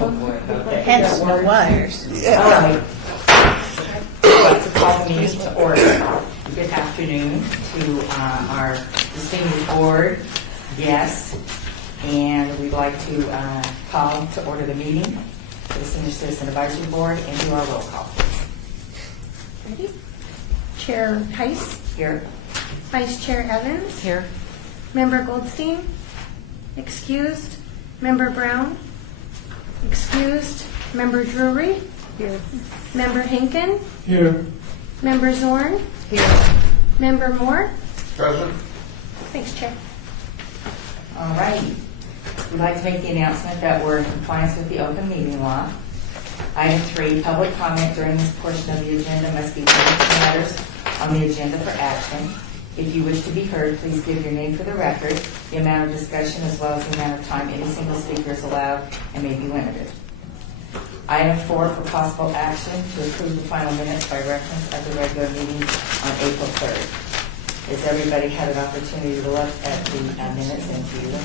Oh boy. Okay. Hence no wires. All right. I'd like to call the meeting to order. Good afternoon to our distinguished board guests, and we'd like to call to order the meeting for the Senior Citizen Advisory Board and do our roll call. Ready? Chair Heiss. Here. Vice Chair Evans. Here. Member Goldstein. Excused. Member Brown. Excused. Member Drury. Here. Member Hinken. Here. Member Zorn. Here. Member Moore. Present. Thanks, Chair. All right. We'd like to make the announcement that we're in compliance with the open meeting law. Item 3, public comment during this portion of the agenda must be limited to matters on the agenda for action. If you wish to be heard, please give your name for the record, the amount of discussion, as well as the amount of time any single speaker is allowed and may be limited. Item 4, for possible action, to approve the final minutes by reference at the regular meeting on April 3rd. Has everybody had an opportunity to look at the minutes and view them?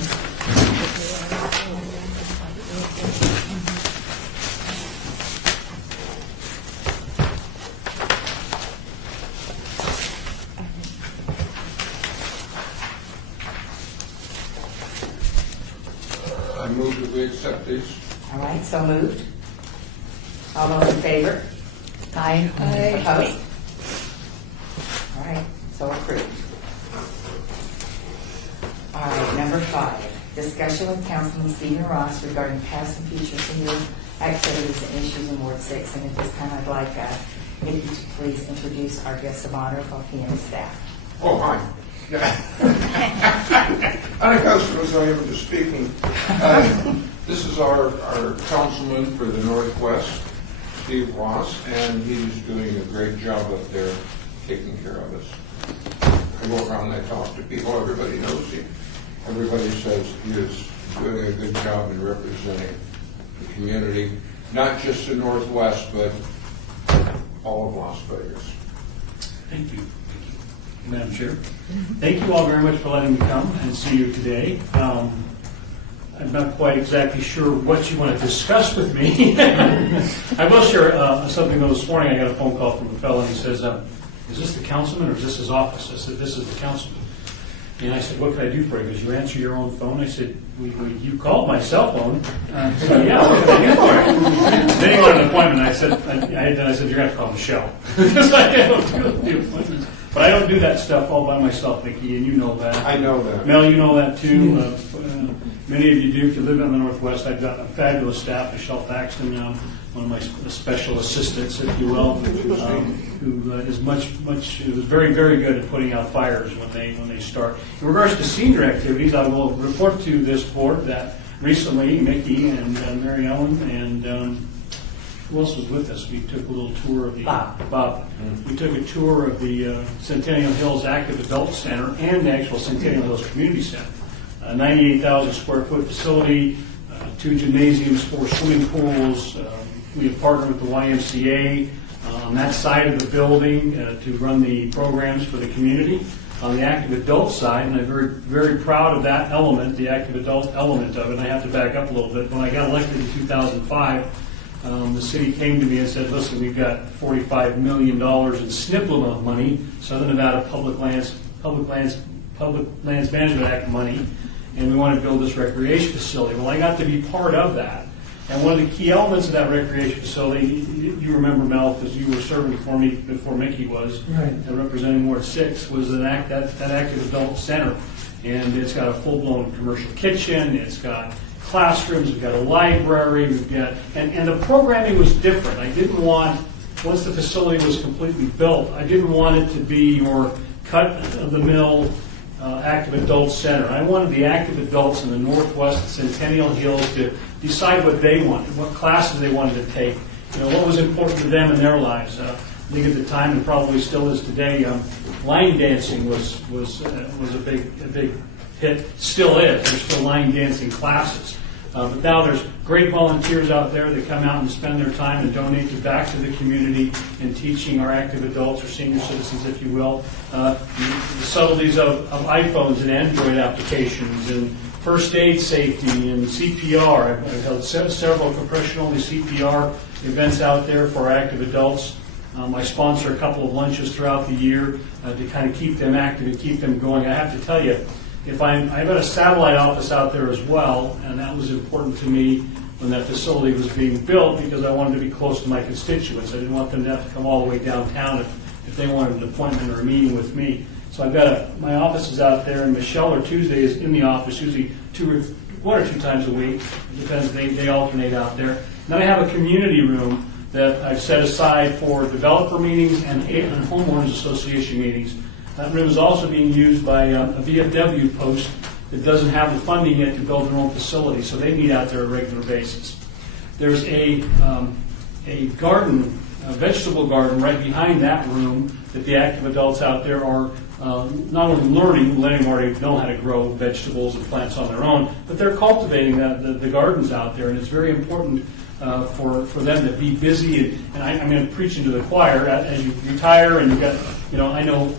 I move that we accept these. All right, so moved. All those in favor? Aye. Opposed? All right, so approved. All right, number 5, discussion with Councilman Stephen Ross regarding past and future senior activities and issues in Ward 6. And at this time, I'd like Nikki to please introduce our guest of honor, both he and his staff. Oh, hi. Unaccustomed as I am to speaking. This is our councilman for the Northwest, Steve Ross, and he's doing a great job up there taking care of us. I go around and I talk to people, everybody knows him. Everybody says he is doing a good job in representing the community, not just the Northwest, but all of Las Vegas. Thank you. Madam Chair. Thank you all very much for letting me come and see you today. I'm not quite exactly sure what you want to discuss with me. I will share something though. This morning I got a phone call from a fellow and he says, is this the councilman or is this his office? I said, this is the councilman. And I said, what can I do for you? Because you answer your own phone. I said, you called my cell phone. So yeah, what can I do for you? Then he wanted an appointment. I said, you're going to call Michelle. Because I don't do the appointments. But I don't do that stuff all by myself, Nikki, and you know that. I know that. Mel, you know that too. Many of you do. If you live in the Northwest, I've got a fabulous staff. Michelle Thaxton, one of my special assistants, if you will, who is was very, very good at putting out fires when they start. In regards to senior activities, I will report to this board that recently Mickey and Mary Ellen and who else was with us? We took a little tour of the Bob. We took a tour of the Centennial Hills Active Adult Center and the actual Centennial Hills Community Center. 98,000 square foot facility, 2 gymnasiums, 4 swimming pools. We have partnered with the YMCA on that side of the building to run the programs for the community. On the active adult side, and I'm very, very proud of that element, the active adult element of it. And I have to back up a little bit. When I got elected in 2005, the city came to me and said, listen, we've got $45 million in SNPLMA money, Southern Nevada Public Lands Management Act money, and we want to build this recreation facility. Well, I got to be part of that. And one of the key elements of that recreation facility, you remember, Mel, because you were serving for me before Mickey was, right, and representing Ward 6, was that active adult center. And it's got a full-blown commercial kitchen, it's got classrooms, we've got a library, we've got, and the programming was different. I didn't want, once the facility was completely built, I didn't want it to be your cut-of-the-mill active adult center. I wanted the active adults in the Northwest Centennial Hills to decide what they wanted, what classes they wanted to take, what was important to them in their lives. I think at the time, and probably still is today, line dancing was a big hit. Still is. There's still line dancing classes. But now there's great volunteers out there that come out and spend their time and donate back to the community in teaching our active adults or senior citizens, if you will, the subtleties of iPhones and Android applications and first aid safety and CPR. I've held several compression-only CPR events out there for active adults. I sponsor a couple of lunches throughout the year to kind of keep them active and keep them going. I have to tell you, I've got a satellite office out there as well, and that was important to me when that facility was being built because I wanted to be close to my constituents. I didn't want them to have to come all the way downtown if they wanted an appointment or a meeting with me. So I've got my office is out there, and Michelle or Tuesday is in the office, usually 1 or 2 times a week. It depends. They alternate out there. Then I have a community room that I've set aside for developer meetings and homeowners association meetings. That room is also being used by a VFW post that doesn't have the funding yet to build their own facility, so they meet out there on a regular basis. There's a garden, a vegetable garden right behind that room that the active adults out there are not only letting them already know how to grow vegetables and plants on their own, but they're cultivating the gardens out there, and it's very important for them to be busy. And I'm preaching to the choir as you retire and you got, I know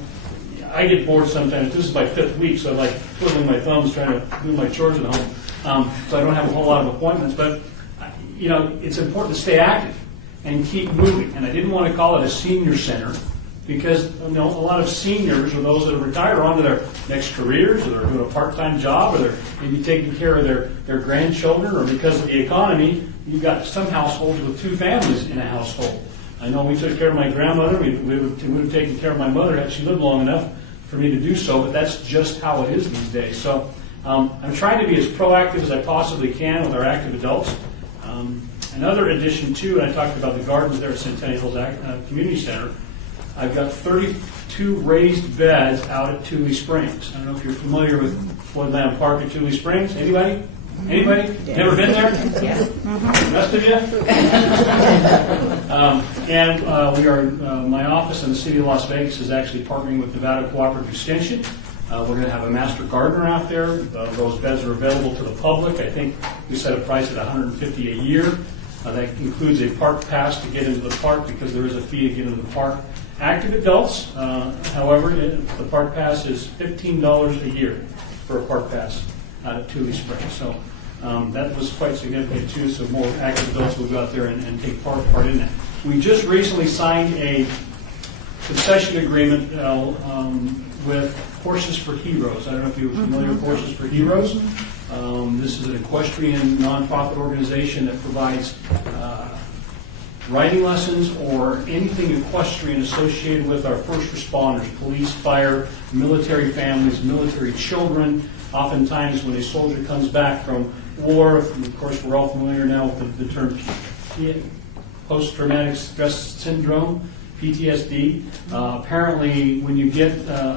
I get bored sometimes. This is my 5th week, so I'm like twiddling my thumbs trying to do my chores at home. So I don't have a whole lot of appointments, but it's important to stay active and keep moving. And I didn't want to call it a senior center because a lot of seniors or those that have retired are on to their next careers, or they're doing a part-time job, or they're maybe taking care of their grandchildren, or because of the economy, you've got some households with 2 families in a household. I know we took care of my grandmother. We would have taken care of my mother had she lived long enough for me to do so, but that's just how it is these days. So I'm trying to be as proactive as I possibly can with our active adults. Another addition, too, and I talked about the gardens there at Centennial Hills Community Center, I've got 32 raised beds out at Tule Springs. I don't know if you're familiar with Floyd Lamb Park at Tule Springs. Anybody? Anybody? Yes. Never been there? Yes. The rest of you? We are, my office in the city of Las Vegas is actually partnering with Nevada Cooperative Extension. We're going to have a master gardener out there. Those beds are available to the public. I think we set a price at $150 a year. That includes a park pass to get into the park because there is a fee to get into the park. Active adults, however, the park pass is $15 a year for a park pass out at Tule Springs. So that was quite significant too. So more active adults will go out there and take part in that. We just recently signed a concession agreement with Horses for Heroes. I don't know if you're familiar with Horses for Heroes. This is an equestrian nonprofit organization that provides riding lessons or anything equestrian associated with our first responders, police, fire, military families, military children. Oftentimes when a soldier comes back from war, of course we're all familiar now with the term post-traumatic stress syndrome, PTSD. Apparently when you get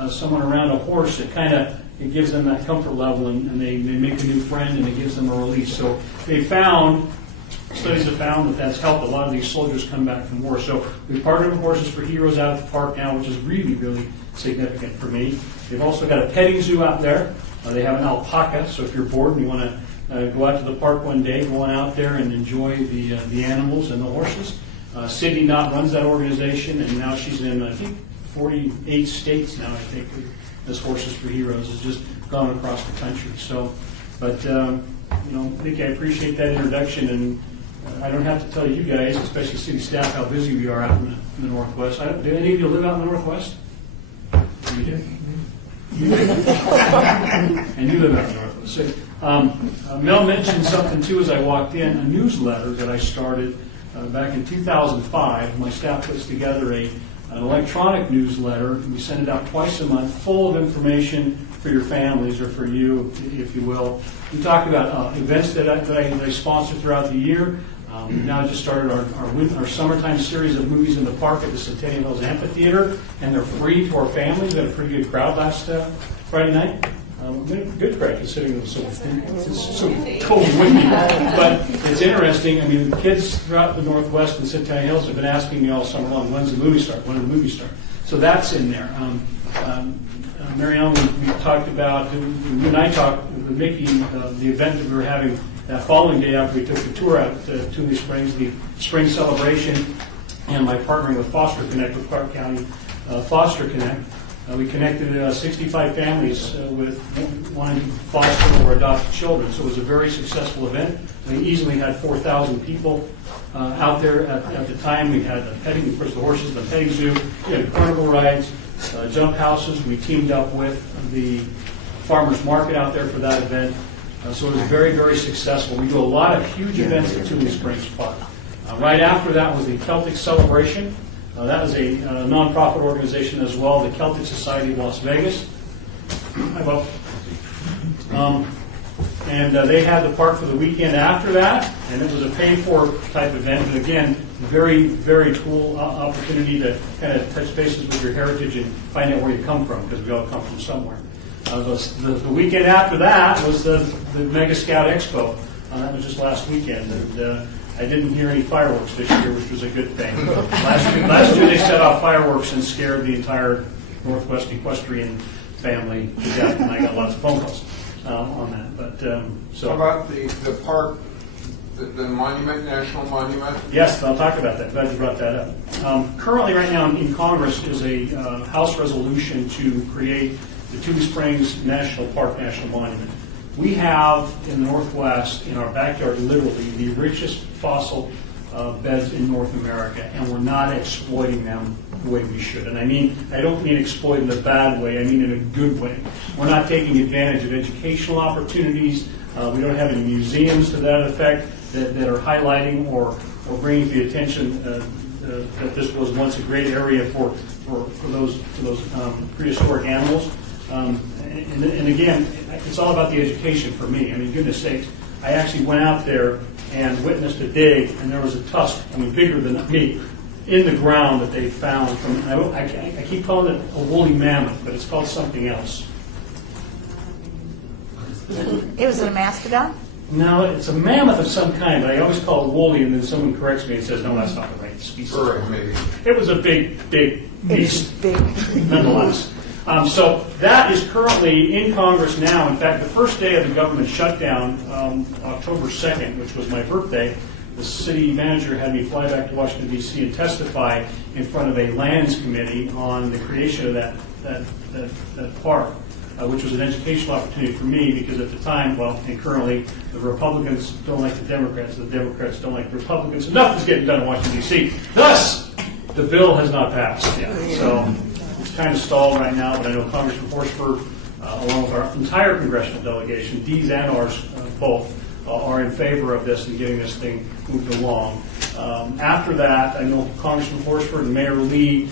someone around a horse, it gives them that comfort level and they make a new friend and it gives them a release. So studies have found that that's helped a lot of these soldiers come back from war. So we partnered with Horses for Heroes out at the park now, which is really, really significant for me. They've also got a petting zoo out there. They have an alpaca, so if you're bored and you want to go out to the park one day, go on out there and enjoy the animals and the horses. Sydney Knott runs that organization, and now she's in, I think, 48 states now, I think, as Horses for Heroes has just gone across the country. So, but, Nick, I appreciate that introduction, and I don't have to tell you guys, especially city staff, how busy we are out in the Northwest. Do any of you live out in the Northwest? You do. You do. And you live out in the Northwest. So, Mel mentioned something, too, as I walked in, a newsletter that I started back in 2005. My staff puts together an electronic newsletter. We send it out twice a month, full of information for your families or for you, if you will. We talk about events that I sponsor throughout the year. We've now just started our summertime series of movies in the park at the Centennial Hills Amphitheater, and they're free to our families. We had a pretty good crowd last Friday night. Good crowd considering it was so cold and windy. But it's interesting. I mean, the kids throughout the Northwest and Centennial Hills have been asking me all summer long, when's the movie start? When does the movie start? So that's in there. Mary Ellen, we talked about, you and I talked with Mickey, the event that we were having that following day after we took the tour out to Tule Springs, the spring celebration, and my partnering with Foster Connect with Clark County Foster Connect. We connected 65 families with wanting to foster or adopt children. So it was a very successful event. We easily had 4,000 people out there at the time. We had petting, of course, the horses, the petting zoo. We had carnival rides, jump houses. We teamed up with the farmers market out there for that event. So it was very, very successful. We do a lot of huge events at Tuolumne Springs Park. Right after that was the Celtic Celebration. That is a nonprofit organization as well, the Celtic Society of Las Vegas. And they had the park for the weekend after that, and it was a paid-for type event. And again, very, very cool opportunity to kind of touch bases with your heritage and find out where you come from, because we all come from somewhere. The weekend after that was the Mega Scout Expo. That was just last weekend. And I didn't hear any fireworks this year, which was a good thing. Last year they set off fireworks and scared the entire Northwest Equestrian family to death, and I got lots of phone calls on that. But so How about the park, the monument, National Monument? yes, I'll talk about that. Glad you brought that up. Currently, right now in Congress is a House resolution to create the Tuolumne Springs National Park National Monument. We have in the Northwest, in our backyard, literally the richest fossil beds in North America, and we're not exploiting them the way we should. And I don't mean exploit in a bad way, I mean in a good way. We're not taking advantage of educational opportunities. We don't have any museums to that effect that are highlighting or bringing to the attention that this was once a great area for those prehistoric animals. And again, it's all about the education for me. I mean, goodness sakes, I actually went out there and witnessed a dig, and there was a tusk, bigger than me, in the ground that they found. I keep calling it a woolly mammoth, but it's called something else. It was a mastodon? No, it's a mammoth of some kind, but I always call it woolly, and then someone corrects me and says, no, that's not the right species. Furry, maybe. It was a big beast, Big. nonetheless. So that is currently in Congress now. In fact, the first day of the government shutdown, October 2nd, which was my birthday, the city manager had me fly back to Washington, D.C. and testify in front of a lands committee on the creation of that park, which was an educational opportunity for me because at the time, and currently, the Republicans don't like the Democrats don't like the Republicans. Enough is getting done in Washington, D.C. Thus, the bill has not passed yet. So it's kind of stalled right now, but I know Congressman Horsford, along with our entire congressional delegation, D's and ours both, are in favor of this and getting this thing moved along. After that, I know Congressman Horsford and Mayor Lee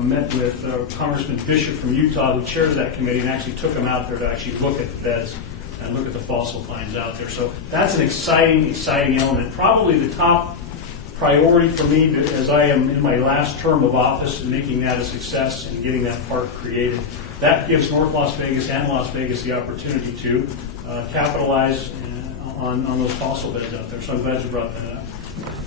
met with Congressman Bishop from Utah, who chairs that committee, and actually took him out there to actually look at the beds and look at the fossil finds out there. So that's an exciting element. Probably the top priority for me, as I am in my last term of office, and making that a success and getting that park created. That gives North Las Vegas and Las Vegas the opportunity to capitalize on those fossil beds out there. So I'm glad you brought that up.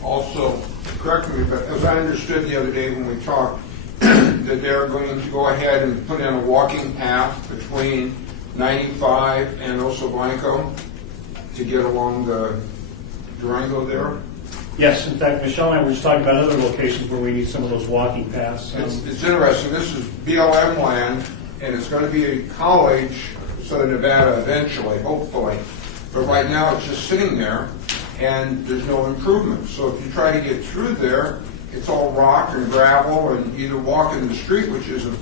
Also, correct me, but as I understood the other day when we talked, that they're going to go ahead and put in a walking path between 95 and Oso Blanco to get along the Durango there. Yes, in fact, Michelle and I were just talking about other locations where we need some of those walking paths. It's interesting. This is BLM land, and it's going to be a college, Southern Nevada, eventually, hopefully. But right now, it's just sitting there, and there's no improvement. So if you try to get through there, it's all rock and gravel, and either walk in the street, which isn't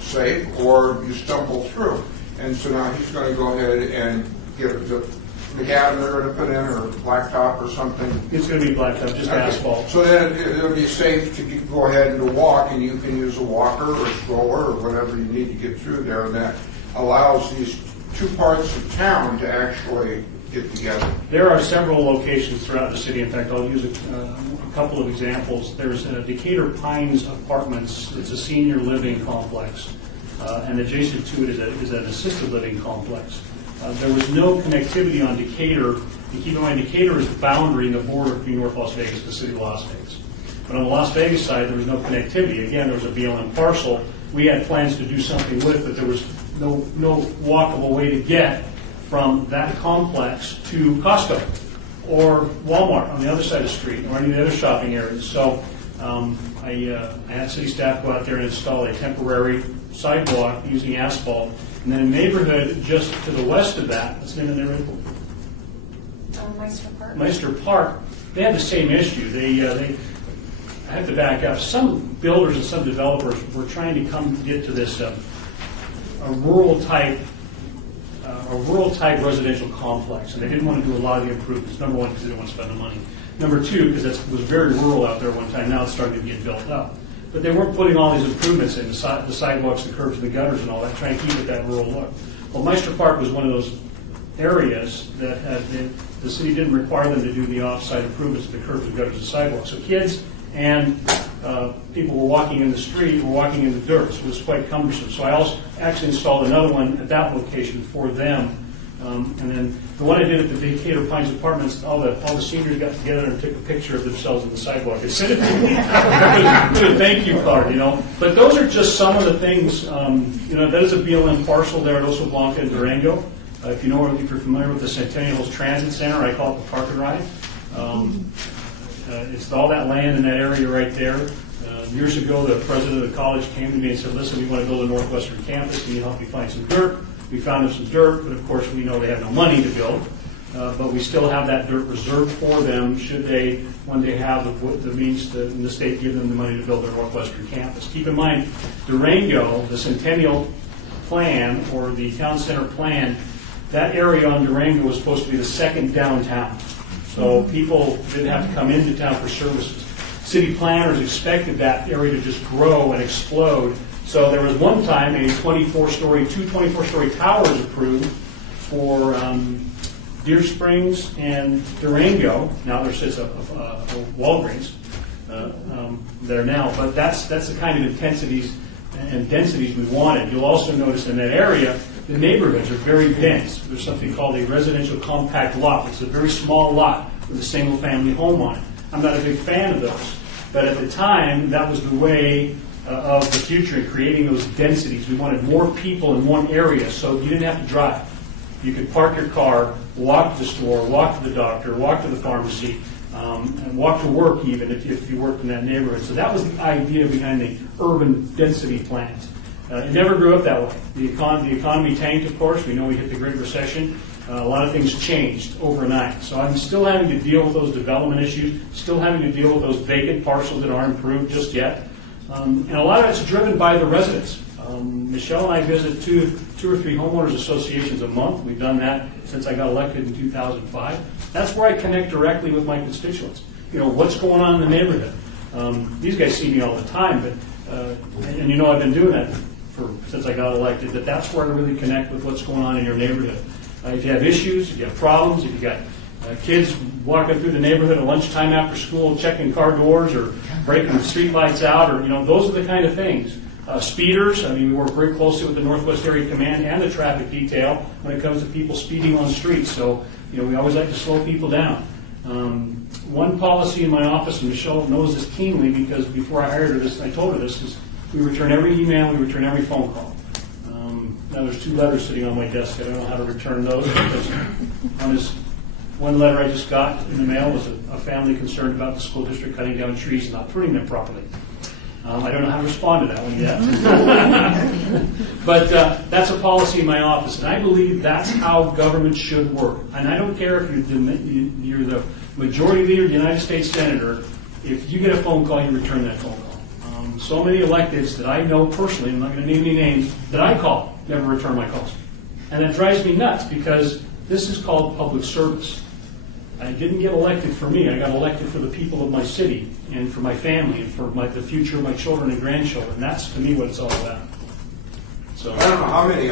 safe, or you stumble through. And so now he's going to go ahead and get the macadam they're going to put in, or blacktop or something. It's going to be blacktop, just asphalt. So then it'll be safe to go ahead and to walk, and you can use a walker or stroller or whatever you need to get through there, and that allows these two parts of town to actually get together. There are several locations throughout the city. In fact, I'll use a couple of examples. There's Decatur Pines Apartments. It's a senior living complex, and adjacent to it is an assisted living complex. There was no connectivity on Decatur. And keep in mind, Decatur is the boundary and the border between North Las Vegas and the city of Las Vegas. But on the Las Vegas side, there was no connectivity. Again, there was a BLM parcel. We had plans to do something with it, but there was no walkable way to get from that complex to Costco or Walmart on the other side of the street or any of the other shopping areas. So I had city staff go out there and install a temporary sidewalk using asphalt. And then a neighborhood just to the west of that, what's the name of the neighborhood? Meister Park. Meister Park, they have the same issue. I have to back up. Some builders and some developers were trying to get to this a rural type residential complex, and they didn't want to do a lot of the improvements. Number one, because they didn't want to spend the money. Number two, because it was very rural out there one time. Now it's starting to get built up. But they weren't putting all these improvements in, the sidewalks, the curbs, and the gutters and all that, trying to keep it that rural look. Well, Meister Park was one of those areas that the city didn't require them to do the off-site improvements to the curbs and gutters and sidewalks. So kids and people were walking in the street, were walking in the dirt, so it was quite cumbersome. So I also actually installed another one at that location for them. And then the one I did at the Decatur Pines Apartments, all the seniors got together and took a picture of themselves on the sidewalk and sent it to me. With a thank you card, you know. But those are just some of the things, you know, that is a BLM parcel there at Oso Blanca and Durango. If you're familiar with the Centennial Hills Transit Center, I call it the Park and Ride. It's all that land in that area right there. Years ago, the president of the college came to me and said, listen, we want to build a Northwestern campus. Can you help me find some dirt? We found them some dirt, but of course we know they have no money to build. But we still have that dirt reserved for them should they one day have the means in the state give them the money to build their Northwestern campus. Keep in mind, Durango, the Centennial Plan or the Town Center Plan, that area on Durango was supposed to be the second downtown. So people didn't have to come into town for services. City planners expected that area to just grow and explode. So there was one time two 24-story towers approved for Deer Springs and Durango. Now there sits a Walgreens there now, but that's the kind of intensities and densities we wanted. You'll also notice in that area, the neighborhoods are very dense. There's something called a residential compact lot. It's a very small lot with a single-family home on it. I'm not a big fan of those, but at the time, that was the way of the future in creating those densities. We wanted more people in one area, so you didn't have to drive. You could park your car, walk to the store, walk to the doctor, walk to the pharmacy, and walk to work even if you worked in that neighborhood. So that was the idea behind the urban density plans. It never grew up that way. The economy tanked, of course. We know we hit the Great Recession. A lot of things changed overnight. So I'm still having to deal with those development issues, still having to deal with those vacant parcels that aren't improved just yet. And a lot of it's driven by the residents. Michelle and I visit two or three homeowners associations a month. We've done that since I got elected in 2005. That's where I connect directly with my constituents. You know, what's going on in the neighborhood? These guys see me all the time, but and you know I've been doing that since I got elected, that's where I really connect with what's going on in your neighborhood. If you have issues, if you have problems, if you got kids walking through the neighborhood at lunchtime after school, checking car doors or breaking street lights out, or those are the kind of things. Speeders, we work very closely with the Northwest Area Command and the traffic detail when it comes to people speeding on streets. So, we always like to slow people down. One policy in my office, and Michelle knows this keenly because before I hired her, I told her this, is we return every email, we return every phone call. Now there's 2 letters sitting on my desk. I don't know how to return those because one letter I just got in the mail was a family concerned about the school district cutting down trees and not pruning them properly. I don't know how to respond to that one yet. But that's a policy in my office, and I believe that's how government should work. And I don't care if you're the majority leader, the United States Senator, if you get a phone call, you return that phone call. So many electeds that I know personally, I'm not going to name any names, that I call, never return my calls. And that drives me nuts because this is called public service. I didn't get elected for me. I got elected for the people of my city and for my family and for the future of my children and grandchildren. That's, to me, what it's all about. So I don't know how many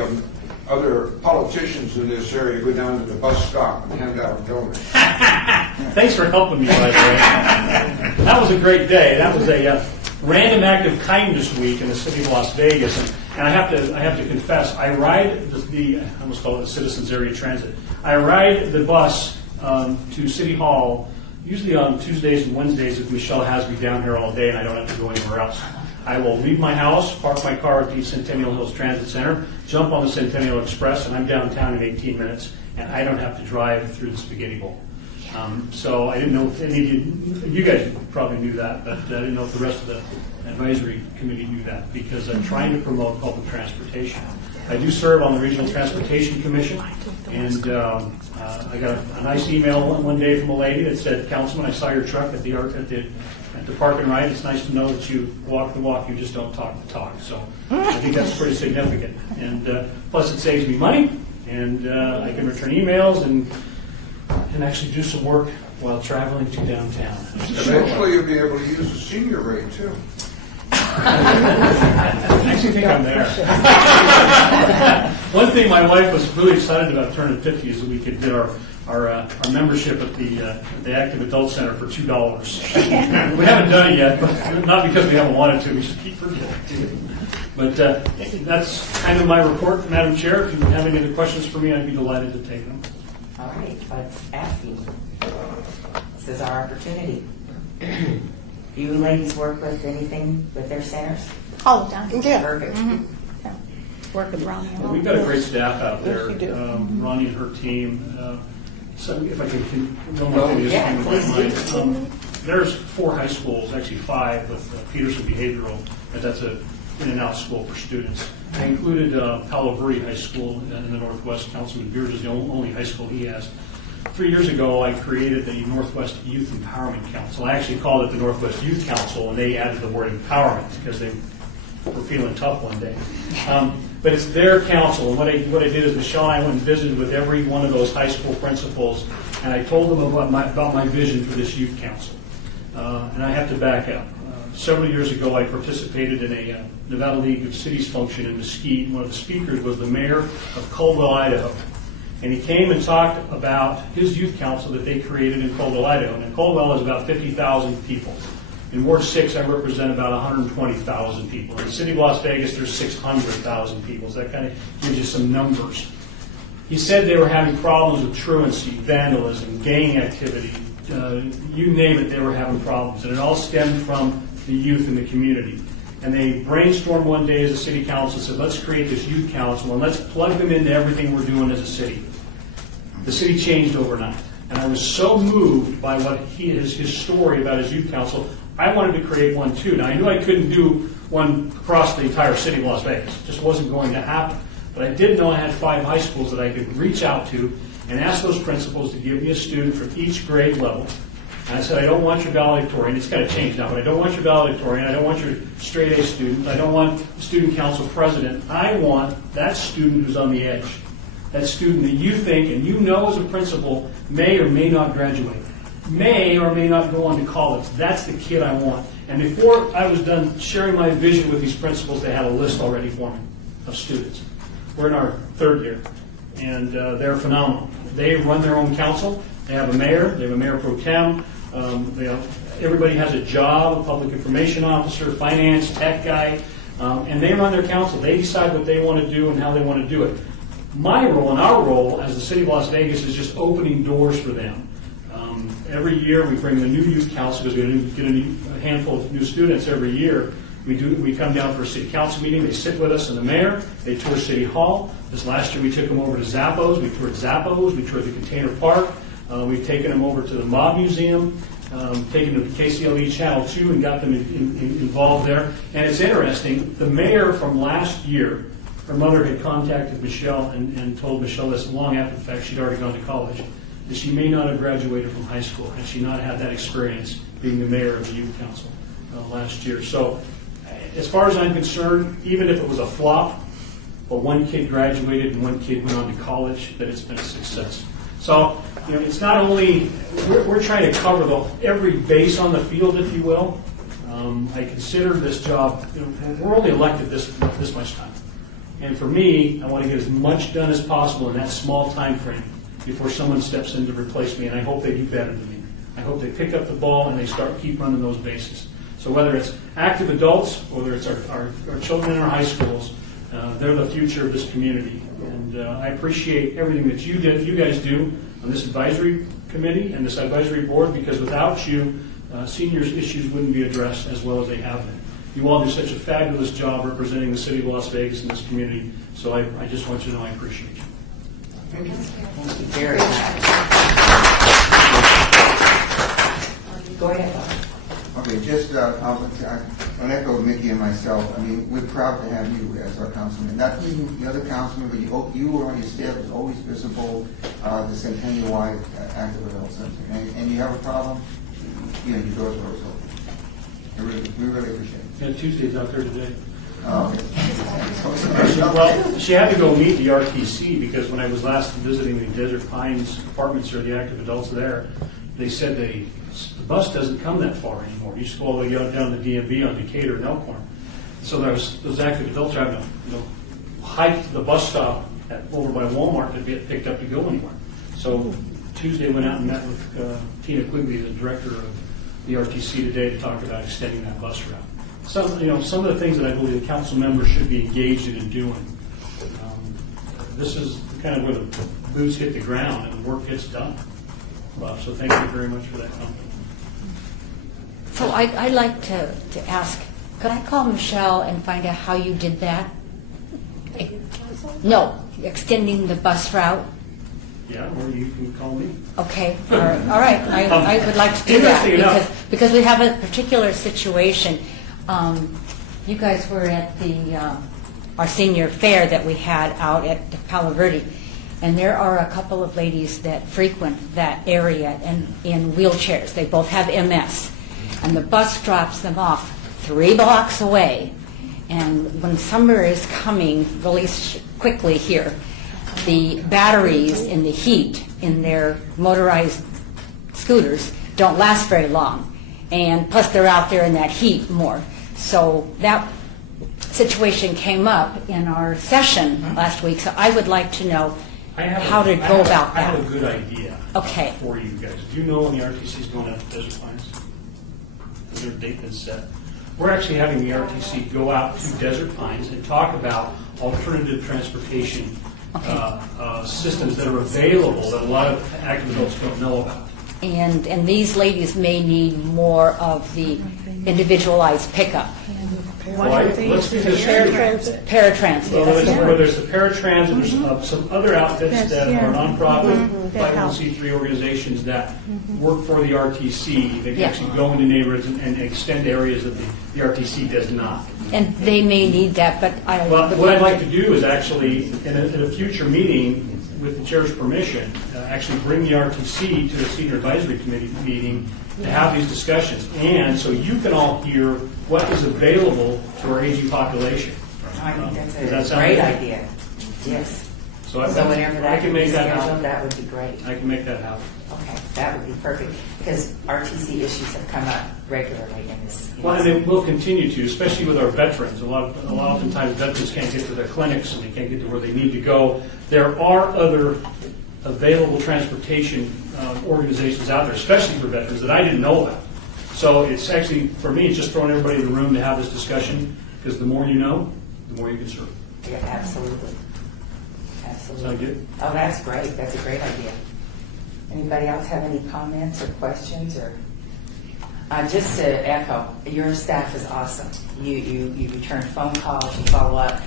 other politicians in this area go down to the bus stop and hand out donuts. Thanks for helping me, by the way. That was a great day. That was a random act of kindness week in the city of Las Vegas. And I have to confess, I ride I almost call it the Citizens Area Transit. I ride the bus to City Hall, usually on Tuesdays and Wednesdays if Michelle has me down here all day and I don't have to go anywhere else. I will leave my house, park my car at the Centennial Hills Transit Center, jump on the Centennial Express, and I'm downtown in 18 minutes, and I don't have to drive through the Spaghetti Bowl. So I didn't know if any of you guys probably knew that, but I didn't know if the rest of the advisory committee knew that, because I'm trying to promote public transportation. I do serve on the Regional Transportation Commission, and I got a nice email one day from a lady that said, "Councilman, I saw your truck at the Park and Ride. It's nice to know that you walk the walk, you just don't talk the talk." So I think that's pretty significant. And plus it saves me money, and I can return emails and actually do some work while traveling to downtown. Eventually, you'll be able to use the senior rate, too. I actually think I'm there. One thing my wife was really excited about turning 50 is that we could get our membership at the Active Adult Center for $2. We haven't done it yet, but not because we haven't wanted to. We just keep forgetting. But that's kind of my report, Madam Chair. If you have any other questions for me, I'd be delighted to take them. All right, let's ask you. This is our opportunity. Do you ladies work with anything with their centers? All the time. Perfect. Yeah. Work with Ronnie. a lot. We've got a great staff out there. Yes, you do. Ronnie and her team. So if I can go on to Yeah, this, please do. there's 4 high schools, actually 5 with Peterson Behavioral, but that's a in and out school for students. I included Palo Verde High School in the Northwest. Councilman Beard is the only high school he has. 3 years ago, I created the Northwest Youth Empowerment Council. I actually called it the Northwest Youth Council, and they added the word empowerment because they were feeling tough one day. But it's their council, and what I did is Michelle and I went and visited with every one of those high school principals, and I told them about my vision for this youth council. And I have to back up. Several years ago, I participated in a Nevada League of Cities function in Mesquite. One of the speakers was the mayor of Caldwell, Idaho. And he came and talked about his youth council that they created in Caldwell, Idaho. And Caldwell is about 50,000 people. In Ward 6, I represent about 120,000 people. In the city of Las Vegas, there's 600,000 people. So that kind of gives you some numbers. He said they were having problems with truancy, vandalism, gang activity. You name it, they were having problems. And it all stemmed from the youth in the community. And they brainstormed one day as a city council and said, let's create this youth council and let's plug them into everything we're doing as a city. The city changed overnight. And I was so moved by what his story about his youth council, I wanted to create one too. Now, I knew I couldn't do one across the entire city of Las Vegas. It just wasn't going to happen. But I did know I had 5 high schools that I could reach out to and ask those principals to give me a student from each grade level. And I said, I don't want your valedictorian. It's got to change now, but I don't want your valedictorian. I don't want your straight A student. I don't want student council president. I want that student who's on the edge. That student that you think and you know as a principal may or may not graduate, may or may not go on to college. That's the kid I want. And before I was done sharing my vision with these principals, they had a list already for me of students. We're in our 3rd year, and they're phenomenal. They run their own council. They have a mayor. They have a mayor pro tem. Everybody has a job, a public information officer, finance, tech guy, and they run their council. They decide what they want to do and how they want to do it. My role and our role as the City of Las Vegas is just opening doors for them. Every year we bring the new youth council because we get a handful of new students every year. We come down for a city council meeting. They sit with us and the mayor. They tour City Hall. This last year we took them over to Zappos. We toured Zappos. We toured the Container Park. We've taken them over to the Mob Museum, taken them to KCLE Channel 2 and got them involved there. And it's interesting, the mayor from last year, her mother had contacted Michelle and told Michelle this long after the fact she'd already gone to college, that she may not have graduated from high school had she not had that experience being the mayor of the youth council last year. So as far as I'm concerned, even if it was a flop, but one kid graduated and one kid went on to college, that it's been a success. So, it's not only, we're trying to cover every base on the field, if you will. I consider this job, we're only elected this much time. And for me, I want to get as much done as possible in that small time frame before someone steps in to replace me, and I hope they do better than me. I hope they pick up the ball and they keep running those bases. So whether it's active adults, whether it's our children in our high schools, they're the future of this community. And I appreciate everything that you guys do on this advisory committee and this advisory board, because without you, seniors' issues wouldn't be addressed as well as they have been. You all do such a fabulous job representing the city of Las Vegas and this community, so I just want you to know I appreciate you. Thank you very much. Go ahead, Bob. Okay, just, I'll echo Mickey and myself. I mean, we're proud to have you as our councilman. Not even the other councilman, but you or on your staff is always visible, the Centennial-wide Active Adult Center. And you have a problem, you know, your doors are always open. We really appreciate it. Yeah, Tuesday's out there today. Okay. Well, she had to go meet the RTC because when I was last visiting the Desert Pines apartments or the active adults there, they said the bus doesn't come that far anymore. You just go all the way down the DMV on Decatur and Elkhorn. So those active adults are having to hike to the bus stop over by Walmart to get picked up to go anywhere. So Tuesday went out and met with Tina Quigley, the director of the RTC today, to talk about extending that bus route. Some of the things that I believe the council members should be engaged in and doing. This is kind of where the boots hit the ground and the work gets done. Bob, so thank you very much for that comment. So I'd like to ask, could I call Michelle and find out how you did that? No, extending the bus route? Yeah, or you can call me. Okay, all right. I would like to do that Interesting enough. because we have a particular situation. You guys were at our senior fair that we had out at Palo Verde, and there are a couple of ladies that frequent that area and in wheelchairs. They both have MS, and the bus drops them off 3 blocks away. And when summer is coming really quickly here, the batteries in the heat in their motorized scooters don't last very long. And plus they're out there in that heat more. So that situation came up in our session last week. So I would like to know how to go about I have that. a good idea Okay. for you guys. Do you know when the RTC is going out to Desert Pines? Is there a date that's set? We're actually having the RTC go out to Desert Pines and talk about alternative transportation systems that are available that a lot of active adults don't know about. And these ladies may need more of the individualized pickup. Let's do this. Paratransit. Well, there's the paratransit, there's some other outfits that are nonprofit, 501c3 organizations that work for the RTC, that Yeah. actually go into neighborhoods and extend areas that the RTC does not. And they may need that, but I Well, would what I'd like to do is actually, in a future meeting, with the chair's permission, actually bring the RTC to the senior advisory committee meeting to have these discussions, and so you can all hear what is available to our aging population. I think Does that that's a sound great good? idea. Yes. So So whenever I that can can be make that scheduled, happen. that would be great. I can make that happen. Okay, that would be perfect, because RTC issues have come up regularly in this. Well, and it will continue to, especially with our veterans. Oftentimes veterans can't get to their clinics and they can't get to where they need to go. There are other available transportation organizations out there, especially for veterans, that I didn't know about. So it's actually, for me, it's just throwing everybody in the room to have this discussion, because the more you know, the more you can serve. Yeah, absolutely. Absolutely. Sound good? Oh, that's great. That's a great idea. Anybody else have any comments or questions or? Just to echo, your staff is awesome. You return phone calls, you follow up.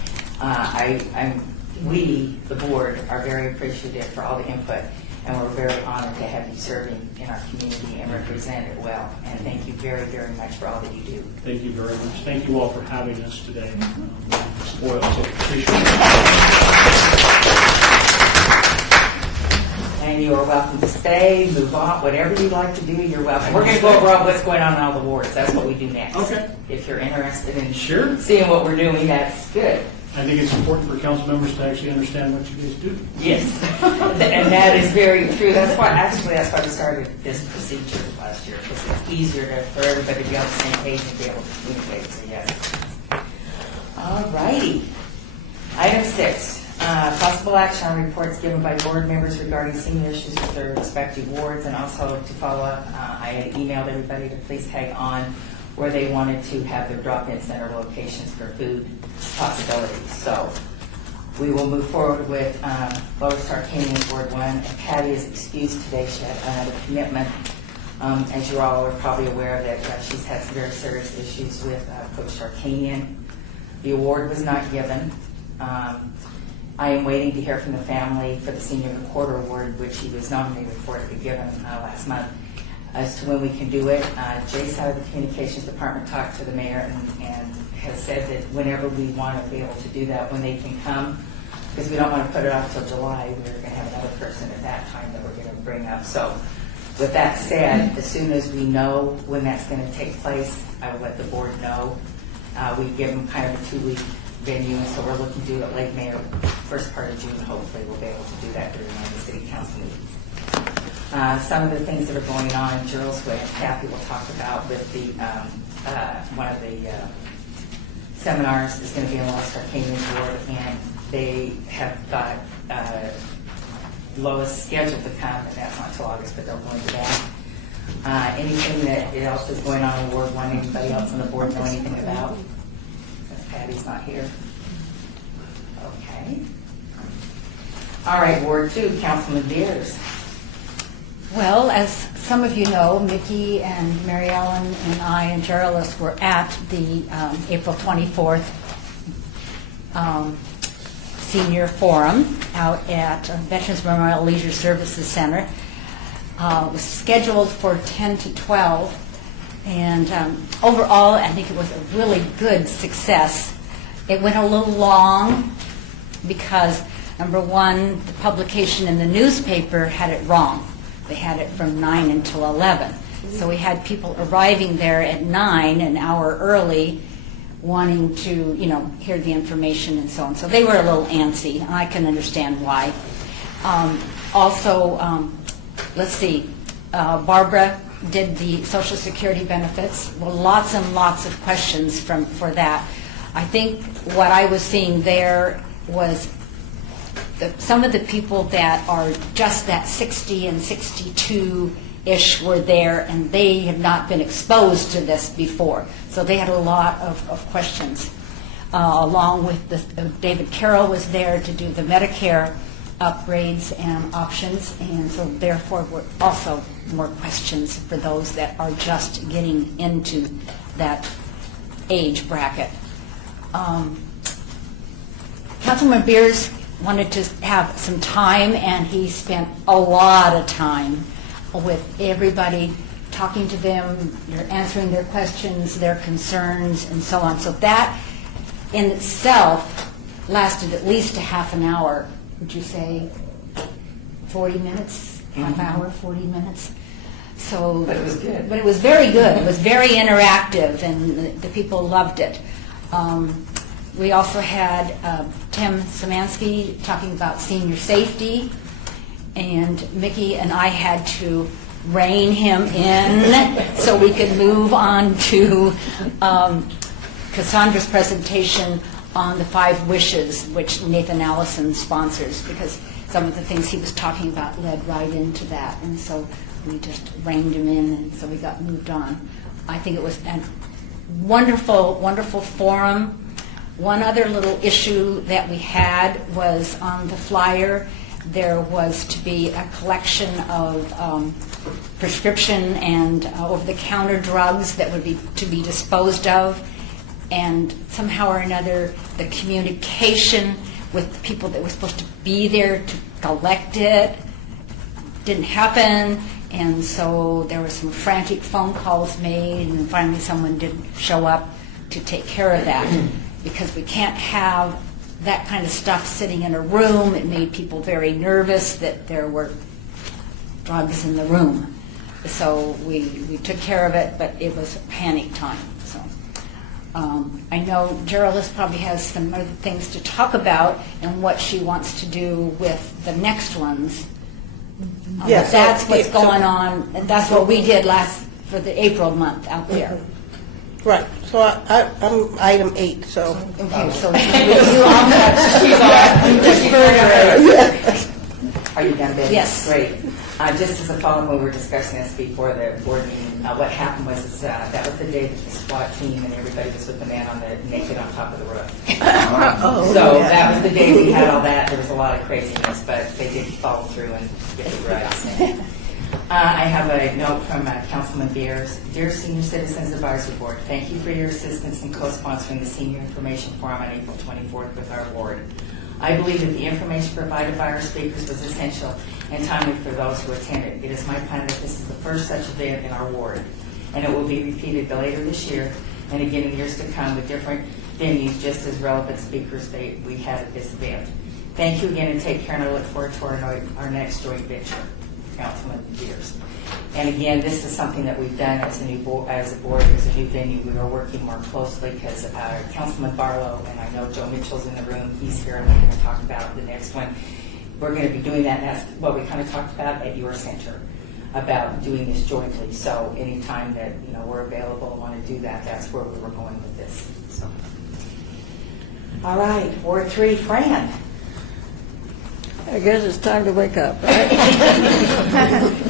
We, the board, are very appreciative for all the input, and we're very honored to have you serving in our community and represent it well. And thank you very, very much for all that you do. Thank you very much. Thank you all for having us today. Spoiled, so appreciate it. And you are welcome to stay, move on, whatever you'd like to do, you're welcome. We're going to go over all what's going on in all the wards. That's what we do next. Okay. If you're interested in Sure. seeing what we're doing, that's good. I think it's important for council members to actually understand what you guys do. Yes, and that is very true. That's why we started this procedure last year, because it's easier for everybody to be on the same page and be able to communicate. So yes. All righty. Item 6, possible action on reports given by board members regarding senior issues with their respective wards, and also to follow up, I had emailed everybody to please tag on where they wanted to have their drop-in center locations for food possibilities. So we will move forward with Lower Tarkanian Ward 1. And Patty is excused today. She had another commitment. As you all are probably aware that she's had some very serious issues with Coach Tarkanian. The award was not given. I am waiting to hear from the family for the Senior of the Quarter Award, which he was nominated for to be given last month. as to when we can do it. Jace out of the communications department talked to the mayor and has said that whenever we want to be able to do that, when they can come, because we don't want to put it off till July. We're going to have another person at that time that we're going to bring up. So with that said, as soon as we know when that's going to take place, I will let the board know. We give them kind of a 2-week venue, and so we're looking to do it late May or first part of June. Hopefully we'll be able to do that during one of the city council meetings. Some of the things that are going on in Gerald's Way, and Kathy will talk about with the one of the seminars is going to be in Lost Arcadian Ward, and they have got Lois scheduled to come, and that's not until August, but they'll go into that. Anything that else is going on in Ward 1, anybody else on the board know anything about? Because Patty's not here. Okay. All right, Ward 2, Councilman Beers. Well, as some of you know, Mickey and Mary Ellen and I and Geraldus were at the April 24th Senior Forum out at Veterans Memorial Leisure Services Center. It was scheduled for 10 to 12, and overall, I think it was a really good success. It went a little long because, number one, the publication in the newspaper had it wrong. They had it from 9 until 11. So we had people arriving there at 9, an hour early, wanting to, hear the information and so on. So they were a little antsy, and I can understand why. Let's see, Barbara did the Social Security benefits. Well, lots and lots of questions for that. I think what I was seeing there was some of the people that are just that 60 and 62-ish were there, and they had not been exposed to this before. So they had a lot of questions. Along with David Carroll was there to do the Medicare upgrades and options, and so therefore were also more questions for those that are just getting into that age bracket. Councilman Beers wanted to have some time, and he spent a lot of time with everybody, talking to them, answering their questions, their concerns, and so on. So that in itself lasted at least a half an hour. Would you say 40 minutes? Half hour, 40 minutes? So, But it was good. But it was very good. It was very interactive, and the people loved it. We also had Tim Szymanski talking about senior safety, and Mickey and I had to rein him in so we could move on to Cassandra's presentation on the 5 wishes, which Nathan Allison sponsors, because some of the things he was talking about led right into that, and so we just reined him in, and so we got moved on. I think it was a wonderful, wonderful forum. One other little issue that we had was on the flyer, there was to be a collection of prescription and over-the-counter drugs that would be to be disposed of, and somehow or another the communication with the people that were supposed to be there to collect it didn't happen, and so there were some frantic phone calls made, and finally someone did show up to take care of that. Because we can't have that kind of stuff sitting in a room. It made people very nervous that there were drugs in the room. So we took care of it, but it was panic time. So I know Geraldus probably has some other things to talk about and what she wants to do with the next ones. Yes, That's what's so- going on, and that's what we did for the April month out there. Right, so I'm item 8, so. Okay, so you all Are you done, Betty? Yes. Great. Just as a follow-up, we were discussing this before the board meeting. What happened was that was the day that the SWAT team and everybody was with the man on the naked on top of the roof. So that was the day we had all that. There was a lot of craziness, but they did follow through and get the rights. I have a note from Councilman Beers. Dear Senior Citizens Advisory Board, thank you for your assistance in co-sponsoring the Senior Information Forum on April 24th with our board. I believe that the information provided by our speakers was essential and timely for those who attended. It is my plan that this is the first such event in our ward, and it will be repeated later this year and again in years to come with different venues, just as relevant speakers we had at this event. Thank you again, and take care, and I look forward to our next joint venture, Councilman Peters. And again, this is something that we've done as a new board, as a new venue. We are working more closely because Councilman Barlow, and I know Joe Mitchell's in the room, he's here, and we're going to talk about the next one. We're going to be doing that, and that's what we kind of talked about at your center, about doing this jointly. So anytime that we're available and want to do that, that's where we were going with this. So, all right, Ward 3, Fran. I guess it's time to wake up, right?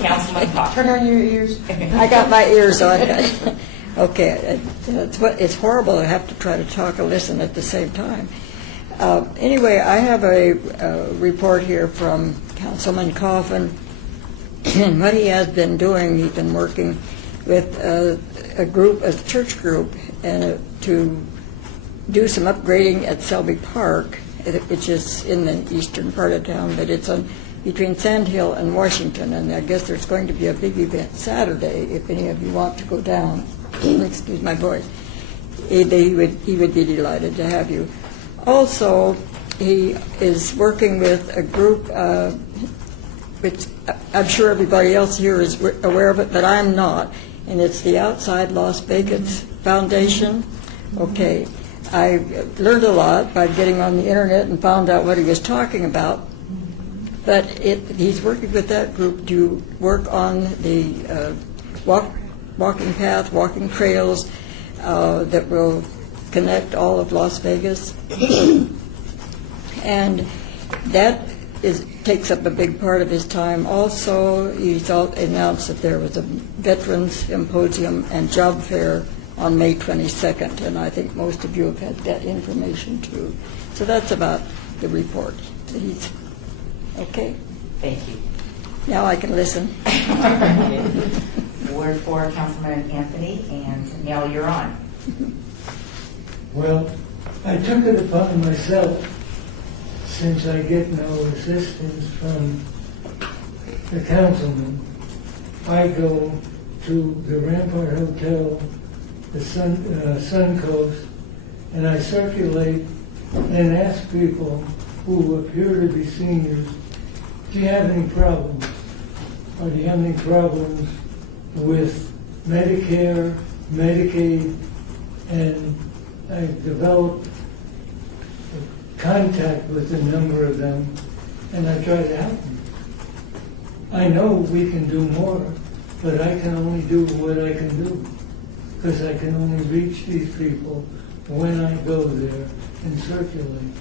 Councilman Cox. Turn on your ears. I got my ears on. Okay, it's horrible to have to try to talk and listen at the same time. Anyway, I have a report here from Councilman Coffin. And what he has been doing, he's been working with a church group, and to do some upgrading at Selby Park, which is in the eastern part of town, but it's between Sand Hill and Washington, and I guess there's going to be a big event Saturday if any of you want to go down. Excuse my voice. He would be delighted to have you. Also, he is working with a group, which I'm sure everybody else here is aware of it, but I'm not, and it's the Outside Las Vegas Foundation. Okay. I learned a lot by getting on the internet and found out what he was talking about. But he's working with that group to work on the walking path, walking trails that will connect all of Las Vegas. And that takes up a big part of his time. Also, he's announced that there was a Veterans Symposium and Job Fair on May 22nd, and I think most of you have had that information too. So that's about the report. Okay? Thank you. Now I can listen. Ward 4, Councilman Anthony, and Nell, you're on. Well, I took it upon myself, since I get no assistance from the councilman. I go to the Rampart Hotel, the Suncoast, and I circulate and ask people who appear to be seniors, do you have any problems? Or do you have any problems with Medicare, Medicaid? And I've developed contact with a number of them, and I try to help them. I know we can do more, but I can only do what I can do, because I can only reach these people when I go there and circulate.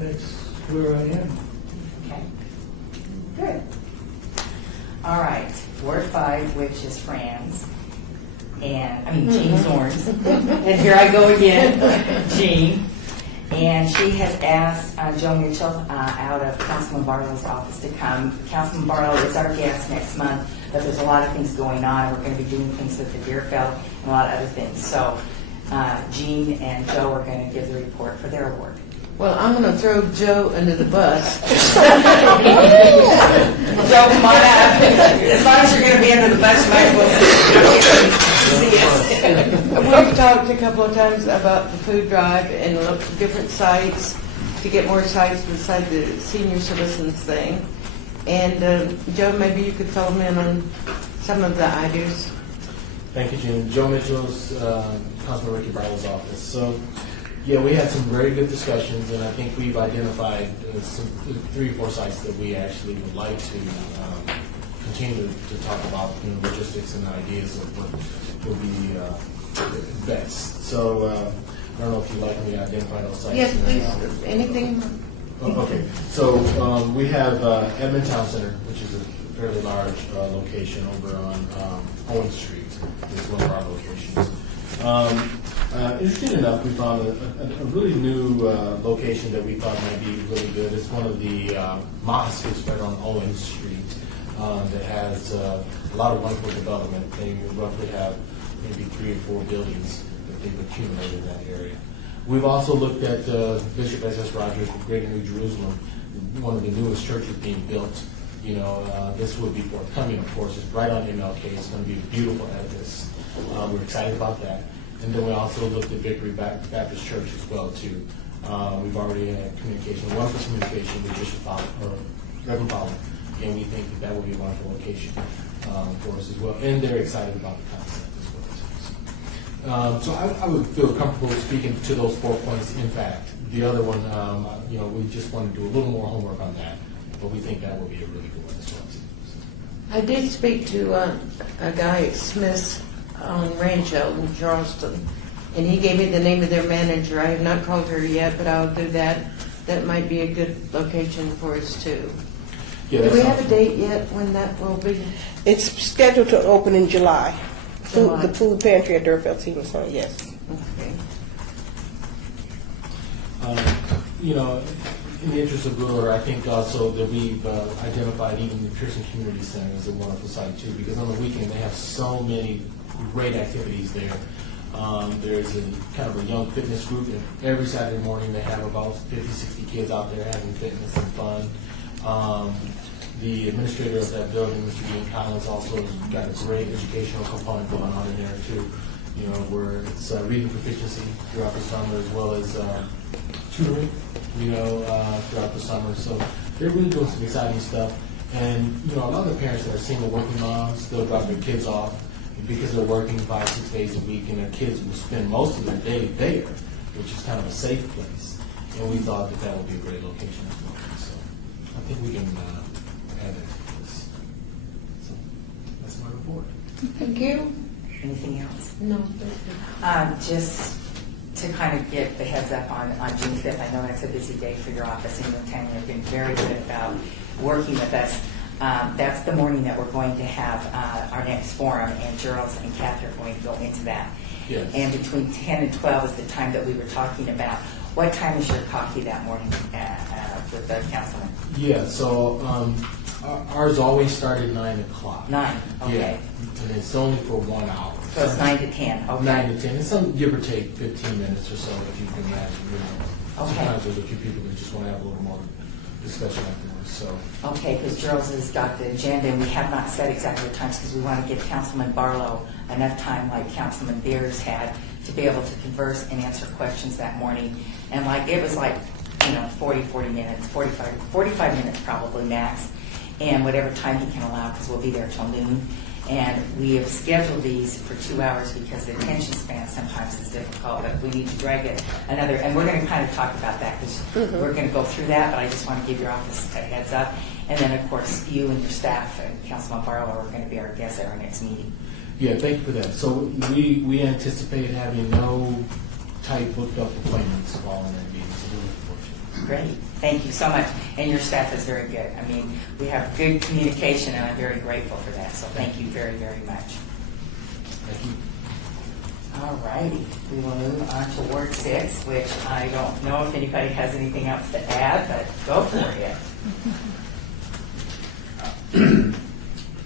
That's where I am. Okay. Good. All right. Ward 5, which is Fran's, and Jean Zorn's. And here I go again, Jean. And she has asked Joe Mitchell out of Councilman Barlow's office to come. Councilman Barlow is our guest next month, but there's a lot of things going on. We're going to be doing things with the Deerfeld and a lot of other things. So Jean and Joe are going to give the report for their award. Well, I'm going to throw Joe under the bus. Joe, come on up. As long as you're going to be under the bus, you might as well see us. We've talked a couple of times about the food drive and looked at different sites to get more sites beside the senior citizens thing. And Joe, maybe you could fill them in on some of the ideas. Thank you, Jean. Joe Mitchell's, Councilman Ricky Barlow's office. So, yeah, we had some very good discussions, and I think we've identified some 3 or 4 sites that we actually would like to continue to talk about, logistics and ideas of what would be best. So, I don't know if you'd like me to identify those sites. Yes, please. Anything? Oh, okay. So we have Edmond Town Center, which is a fairly large location over on Owen Street. It's one of our locations. Interesting enough, we found a really new location that we thought might be really good. It's one of the mosques right on Owen Street that has a lot of wonderful development. They roughly have maybe 3 or 4 buildings that they've accumulated in that area. We've also looked at Bishop S.S. Rogers, the Greater New Jerusalem, one of the newest churches being built. This will be forthcoming, of course. It's right on MLK. It's going to be a beautiful edifice. We're excited about that. And then we also looked at Victory Baptist Church as well, too. We've already had wonderful communication with Bishop Fowler, or Reverend Fowler, and we think that will be a wonderful location for us as well. And they're excited about the concept as well. So I would feel comfortable speaking to those 4 points. In fact, the other one, we just want to do a little more homework on that, but we think that will be a really good one as well. I did speak to a guy at Smith's on Rancho in Charleston, and he gave me the name of their manager. I have not called her yet, but I'll do that. That might be a good location for us too. Yeah, Do that we have a sounds date yet when that will be? It's scheduled to open in July. July. The food pantry at Durfeld Senior Center, yes. Okay. In the interest of good order, I think also that we've identified even the Pearson Community Center as a wonderful site too, because on the weekend they have so many great activities there. There's a kind of a young fitness group, and every Saturday morning they have about 50, 60 kids out there having fitness and fun. The administrator of that building, Mr. Dean Collins, also has got a great educational component going on in there too. Where it's reading proficiency throughout the summer, as well as tutoring, throughout the summer. So they're really doing some exciting stuff. And, a lot of the parents that are single working moms, they'll drop their kids off because they're working 5, 6 days a week, and their kids will spend most of their day there, which is kind of a safe place. And we thought that would be a great location as well. So I think we can add that to this. So that's my report. Thank you. Anything else? No. Just to kind of get the heads up on June 5th, I know that's a busy day for your office, and Tanya have been very good about working with us. That's the morning that we're going to have our next forum, and Gerald and Catherine are going to go into that. Yes. And between 10 and 12 is the time that we were talking about. What time is your coffee that morning with the councilman? Yeah, so ours always start at 9 o'clock. 9, okay. Yeah, and it's only for 1 hour. So it's 9 to 10, okay. 9 to 10, and some give or take 15 minutes or so, if you can imagine. Okay. Sometimes there's a few people that just want to have a little more discussion afterwards. So Okay, because Gerald's has got the agenda, and we have not set exactly the times because we want to give Councilman Barlow enough time, like Councilman Beers had, to be able to converse and answer questions that morning. And it was 40 minutes, 45 minutes probably max, and whatever time he can allow, because we'll be there till noon. And we have scheduled these for 2 hours because the attention span sometimes is difficult, but we need to drag it another, and we're going to kind of talk about that because we're going to go through that, but I just want to give your office a heads up. And then, of course, you and your staff and Councilman Barlow are going to be our guests at our next meeting. yeah, thank you for that. So we anticipate having no tight booked up appointments following that meeting. So we're looking forward to it. Great. Thank you so much. And your staff is very good. I mean, we have good communication, and I'm very grateful for that. So thank you very, very much. Thank you. All righty. We will move on to Ward 6, which I don't know if anybody has anything else to add, but go for it.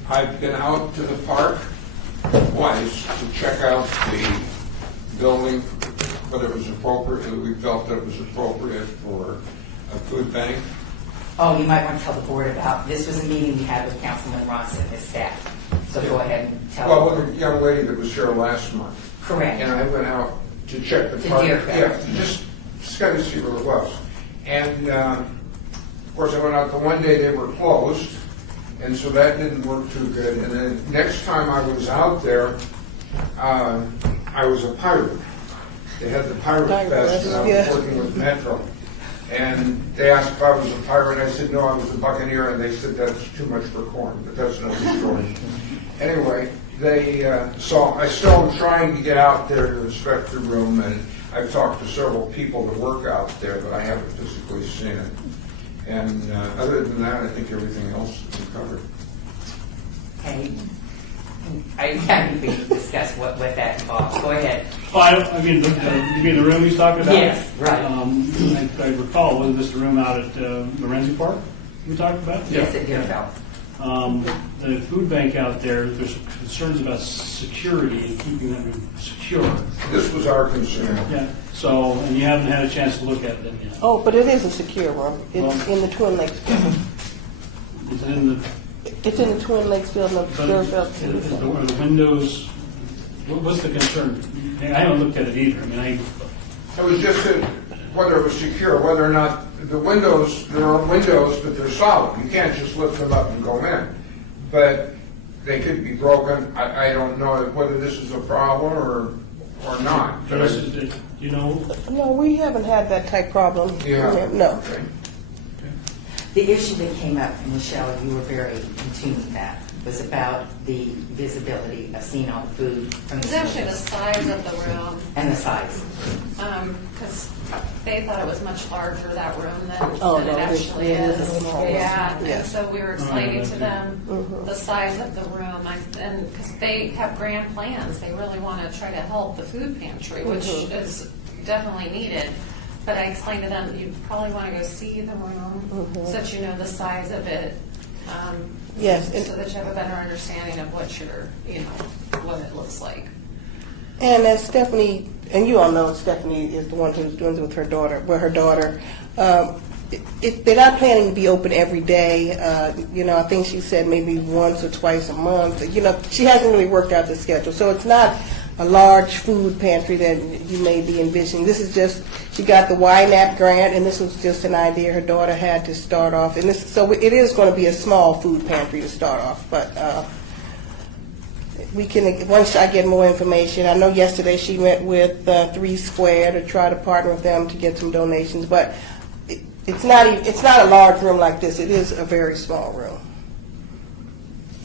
I've been out to the park twice to check out the building, whether it was appropriate, we felt that it was appropriate for a food bank. Oh, you might want to tell the board about, this was a meeting we had with Councilman Ross and his staff. So go ahead and tell Well, the with board. a young lady that was here last month. Correct. And I went out to check the To park. Deerfield. Yeah, just kind of see where it was. And of course, I went out the one day they were closed, and so that didn't work too good. And then next time I was out there, I was a pirate. They had the Pirate Fest, and I was yeah. working with Metro. And they asked if I was a pirate. I said, no, I was a buccaneer. And they said, that's too much for corn. But that's another story. Anyway, so I still am trying to get out there to inspect the room. And I've talked to several people that work out there, but I haven't physically seen it. And other than that, I think everything else has been covered. Okay. I'm happy to discuss what that involves. Go ahead. You mean the room he's talking about? Yes, right. I recall, wasn't this the room out at Lorenzi Park we talked about? Yes, at Deerfield. The food bank out there, there's concerns about security and keeping them secure. This was our concern. Yeah. So, and you haven't had a chance to look at them yet. Oh, but it is a secure room. It's Well- in the Twin Lakes building. It's in the, It's in the Twin Lakes building of but Durfeld are Senior Center. the windows, what's the concern? I haven't looked at it either. I mean, It was just that whether it was secure, whether or not the windows, there are windows, but they're solid. You can't just lift them up and go in. But they could be broken. I don't know whether this is a problem or not. But Joyce, you know, No, we haven't had that type problem. Yeah. No. Okay. The issue that came up, Michelle, you were very in tune with that, was about the visibility of seeing all the food from the It's actually the ceiling. size of the room, And the size. because they thought it was much larger, that room, Oh, than it no, actually it is is. small. Yeah, and Yes. so we were explaining to them Mhm. the size of the room, and because they have grand plans, they really want to try to help the food pantry, which is definitely needed. But I explained to them, you probably want to go see the room, so that you know the size of it. Yes, and- So that you have a better understanding of what what it looks like. And as Stephanie, and you all know Stephanie is the one who's doing it with her daughter, they're not planning to be open every day. I think she said maybe once or twice a month. She hasn't really worked out the schedule. So it's not a large food pantry that you may be envisioning. This is just, she got the YNAP grant, and this was just an idea her daughter had to start off. And so it is going to be a small food pantry to start off. But we can, once I get more information, I know yesterday she met with 3 Square to try to partner with them to get some donations. But it's not a large room like this. It is a very small room.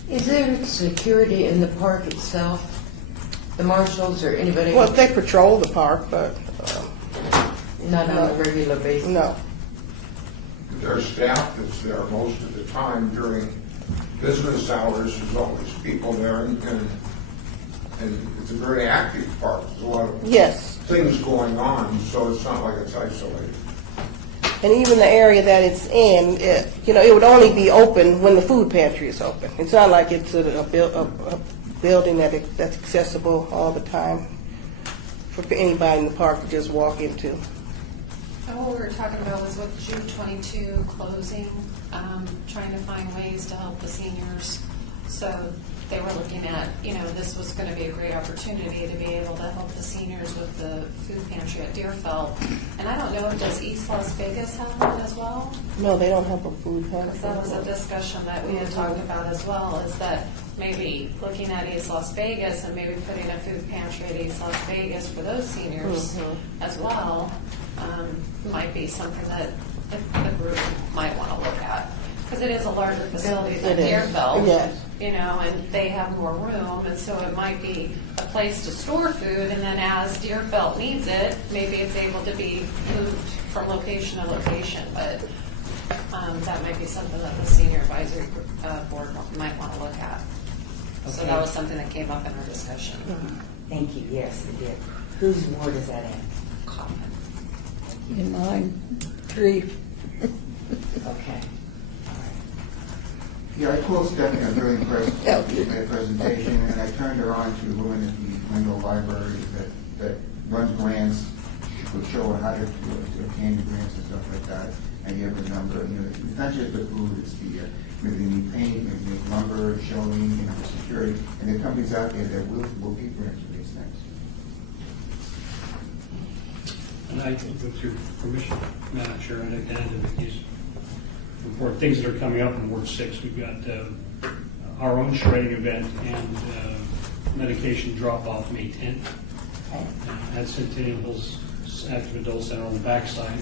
Is there security in the park itself? The marshals or anybody? Well, they patrol the park, but Not on a regular basis? no. Their staff is there most of the time during business hours. There's always people there, and it's a very active park. There's a lot of Yes. things going on, so it's not like it's isolated. And even the area that it's in, it would only be open when the food pantry is open. It's not like it's a building that's accessible all the time for anybody in the park to just walk into. And what we were talking about was with June 22 closing, trying to find ways to help the seniors. So they were looking at, this was going to be a great opportunity to be able to help the seniors with the food pantry at Deerfeld. And I don't know, does East Las Vegas have one as well? No, they don't have a food pantry. That was a discussion that we had talked about as well, is that maybe looking at East Las Vegas and maybe putting a food pantry at East Las Vegas for those seniors as well might be something that the group might want to look at. Because it is a larger facility than It is. Deerfeld, Yes. and they have more room, and so it might be a place to store food, and then as Deerfeld needs it, maybe it's able to be moved from location to location, but that might be something that the senior advisory board might want to look at. So Okay. that was something that came up in our discussion. Thank you, yes, it did. Whose ward is that in? Kaufman. In mine, 3. Okay. Yeah, I told Stephanie during the presentation, and I turned her on to a woman at the Wendell Library that runs grants. She would show her how to obtain grants and stuff like that. And you have a number, it's not just the food, it's the, maybe they need paint, maybe they need lumber, shelving, security. And there are companies out there that will give grants for these things. and I think with your permission, Madam Chair, I'd like to add to these report things that are coming up in Ward 6. We've got our own shredding event and medication drop-off May 10th at Centennial Hills Active Adult Center on the backside.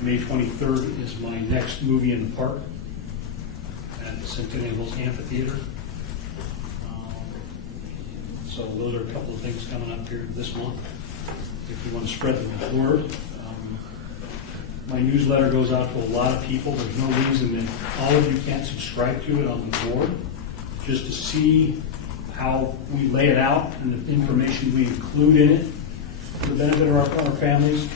May 23rd is my next movie in the park at the Centennial Hills Amphitheater. So those are a couple of things coming up here this month. If you want to spread the word, my newsletter goes out to a lot of people. There's no reason that all of you can't subscribe to it on the board, just to see how we lay it out and the information we include in it for the benefit of our families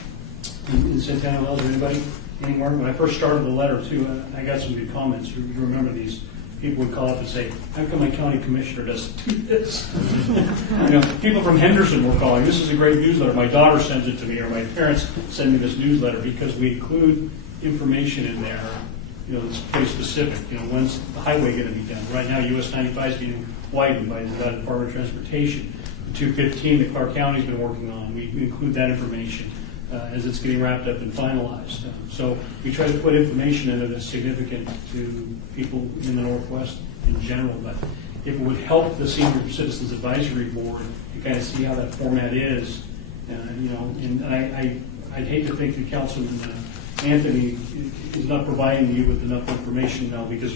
in Centennial Hills or anybody. anymore. When I first started the letter too, I got some good comments. You remember these? People would call up and say, how come my county commissioner doesn't do this? People from Henderson were calling, this is a great newsletter. My daughter sends it to me, or my parents send me this newsletter, because we include information in there, that's pretty specific. When's the highway going to be done? Right now, US 95 is being widened by the Department of Transportation. The 215 that Clark County's been working on, we include that information as it's getting wrapped up and finalized. So we try to put information in it that's significant to people in the Northwest in general. But if it would help the Senior Citizens Advisory Board to kind of see how that format is, and I'd hate to think that Councilman Anthony is not providing you with enough information now, because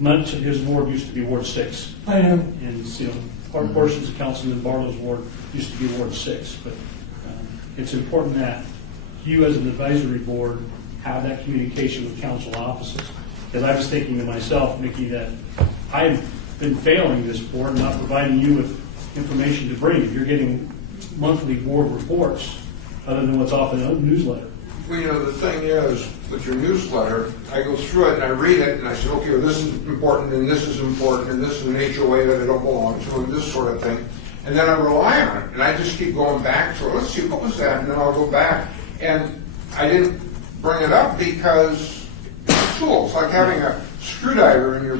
much of his ward used to be Ward 6. I know. And portions of Councilman Barlow's ward used to be Ward 6, but it's important that you as an advisory board have that communication with council offices. Because I was thinking to myself, Mickey, that I've been failing this board, not providing you with information to bring. If you're getting monthly board reports, other than what's off in the newsletter. Well, the thing is, with your newsletter, I go through it and I read it and I say, okay, well, this is important and this is important and this is an HOA that I don't belong to and this sort of thing. And then I rely on it and I just keep going back to it. Let's see, what was that? And then I'll go back. And I didn't bring it up because it's a tool. It's like having a screwdriver in your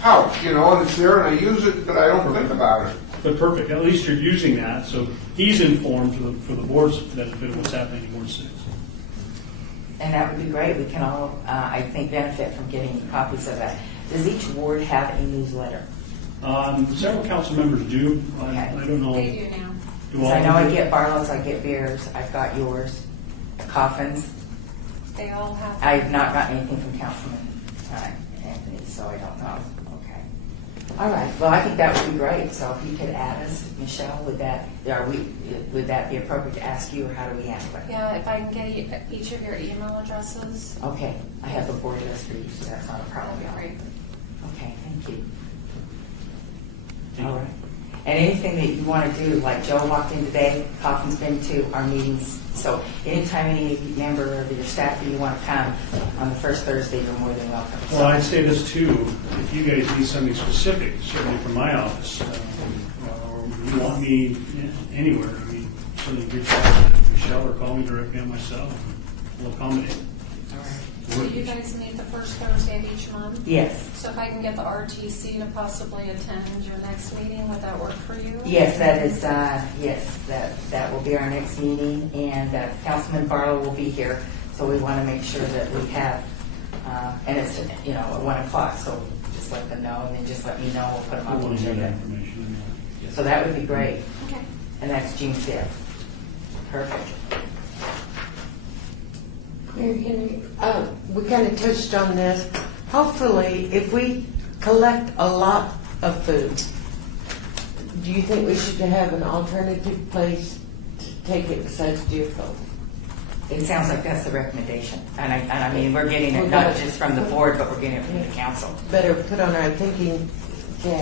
pouch, and it's there and I use it, but I don't think about it. But perfect. At least you're using that, so he's informed for the board's benefit of what's happening in Ward 6. And that would be great. We can all, I think, benefit from getting copies of that. Does each ward have a newsletter? Several council members do. Okay. I don't know. They do now. Do all I know of I them? get Barlow's, I get Beers, I've got yours, Coffins. They all have. I've not gotten anything from Councilman Anthony, so I don't know. Okay. All right. Well, I think that would be great. So if you could add us, Michelle, would that be appropriate to ask you, or how do we handle it? Yeah, if I can get each of your email addresses. Okay. I have the board list for you, so that's not a problem. That'd be great. Okay. Thank you. Thank you. All right. And anything that you want to do, like Joe walked in today, Coffin's been to our meetings. So anytime any member of your staff that you want to come on the first Thursday, you're more than welcome. Well, I'd say this too. If you guys need something specific, certainly from my office, or you want me anywhere, certainly reach out to Michelle or call me directly on myself. We'll accommodate. All right. So you guys meet the first Thursday of each month? Yes. So if I can get the RTC to possibly attend your next meeting, would that work for you? Yes, that is, that will be our next meeting, and Councilman Barlow will be here, so we want to make sure that we have, and it's, at 1 o'clock, so just let them know, and then just let me know, we'll put them on the We'll share that agenda. information. So that would be great, Okay. and that's June 5th. Perfect. Mary Henry, we kind of touched on this. Hopefully, if we collect a lot of food, do you think we should have an alternative place to take it besides Deerfield? It sounds like that's the recommendation, and I mean, we're getting it not just from the board, but we're getting it from the council. Better put on our thinking.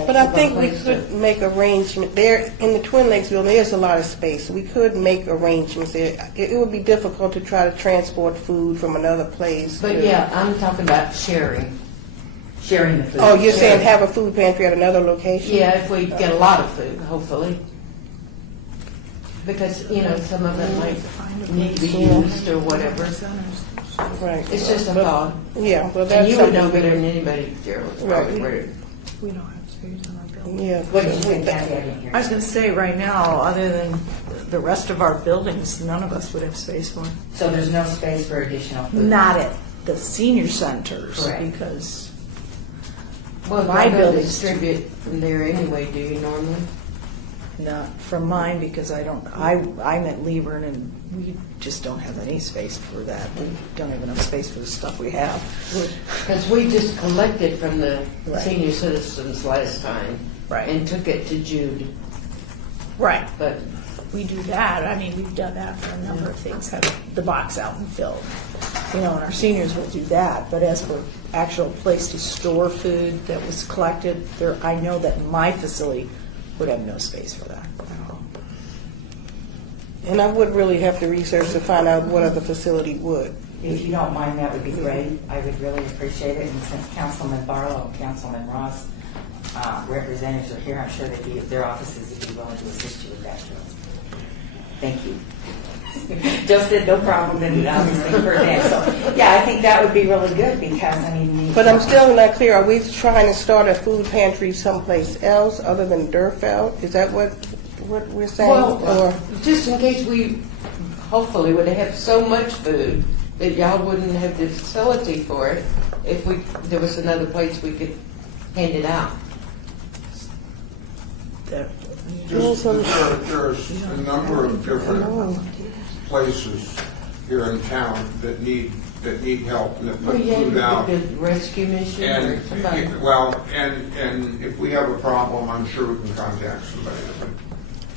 But I think we could make arrangement there in the Twin Lakes building. There's a lot of space. We could make arrangements there. It would be difficult to try to transport food from another place. But yeah, I'm talking about sharing. Sharing the food. Oh, you're saying have a food pantry at another location? Yeah, if we get a lot of food, hopefully. Because, some of it might need to be used or whatever. Right. It's just a thought. Yeah, well, And that's you would know something. better than anybody, Gerald. Right. We don't have space in our building. Yeah. What did you think, Kathy? I didn't hear. I was going to say, right now, other than the rest of our buildings, none of us would have space for. So there's no space for additional food? Not at the senior centers, Correct. because Well, My I don't building's- distribute from there anyway, do you normally? not from mine, because I'm at Levern, and we just don't have any space for that. We don't have enough space for the stuff we have. Because we just collected from the Right. senior citizens last time. Right. And took it to Jude, Right. but We do that. I mean, we've done that for a number of things, have the box out and filled. And our seniors will do that. But as for actual place to store food that was collected, I know that my facility would have no space for that at all. And I would really have to research to find out what other facility would. If you don't mind, that would be great. I would really appreciate it. And since Councilman Barlow and Councilman Ross, representatives are here, I'm sure their offices would be willing to assist you with that, Joe. Thank you. Joe said no problem, and obviously for that. So, yeah, I think that would be really good because, I mean. But I'm still not clear, are we trying to start a food pantry someplace else other than Durfeld? Is that what we're saying? Well, Or just in case we hopefully would have so much food that y'all wouldn't have the facility for it if there was another place we could hand it out. Just, there's a number of different places here in town that need help and that put food out. The rescue mission or somebody. And if we have a problem, I'm sure we can contact somebody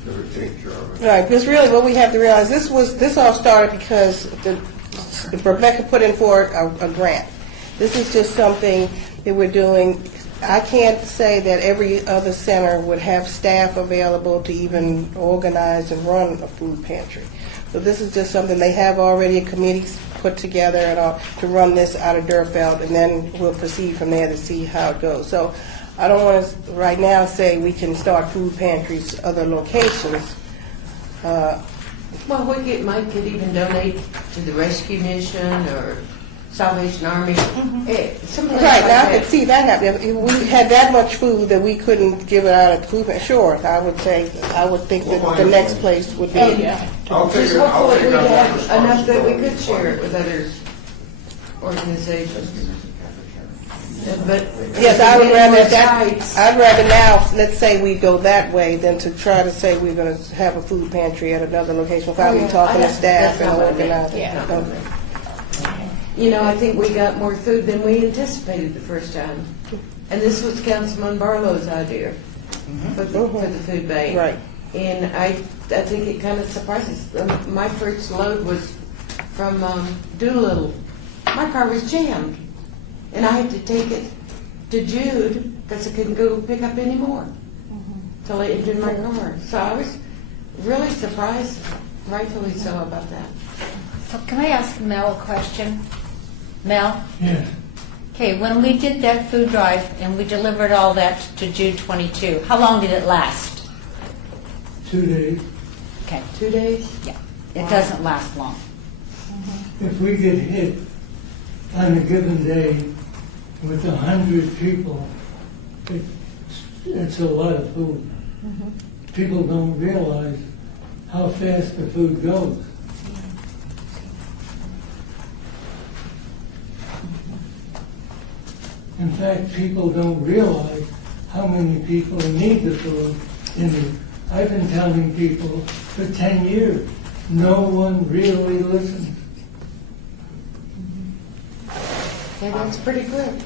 that would take care of it. Right, because really what we have to realize, this all started because Rebecca put in for a grant. This is just something that we're doing. I can't say that every other center would have staff available to even organize and run a food pantry. So this is just something, they have already a committee put together and all to run this out of Durfeld, and then we'll proceed from there to see how it goes. So I don't want to right now say we can start food pantries other locations. Well, Mike could even donate to the rescue mission or Salvation Army. Something Right, now I that. could see that happening. If we had that much food that we couldn't give it out at the food pantry, sure, I would think that the next place would be. I'll take Just it. I'll hopefully take we that have on enough that we responsibility. could share it with other organizations. But Yes, I would rather sites. I'd rather now, let's say we go that way than to try to say we're going to have a food pantry at another location without me talking to staff and organizing. Okay. You know, I think we got more food than we anticipated the first time. And this was Councilman Barlow's idea for the food bank. Right. And I think it kind of surprises. My first load was from Doolittle. My car was jammed. And I had to take it to Jude because I couldn't go pick up any more till I entered my car. So I was really surprised, rightfully so, about that. So can I ask Mel a question? Mel? Yes. Okay, when we did that food drive and we delivered all that to Jude 22, how long did it last? 2 days. Okay, 2 days? yeah, it doesn't last long. If we get hit on a given day with 100 people, it's a lot of food. People don't realize how fast the food goes. In fact, people don't realize how many people need the food. I've been telling people for 10 years, no one really listens. Yeah, that's pretty good.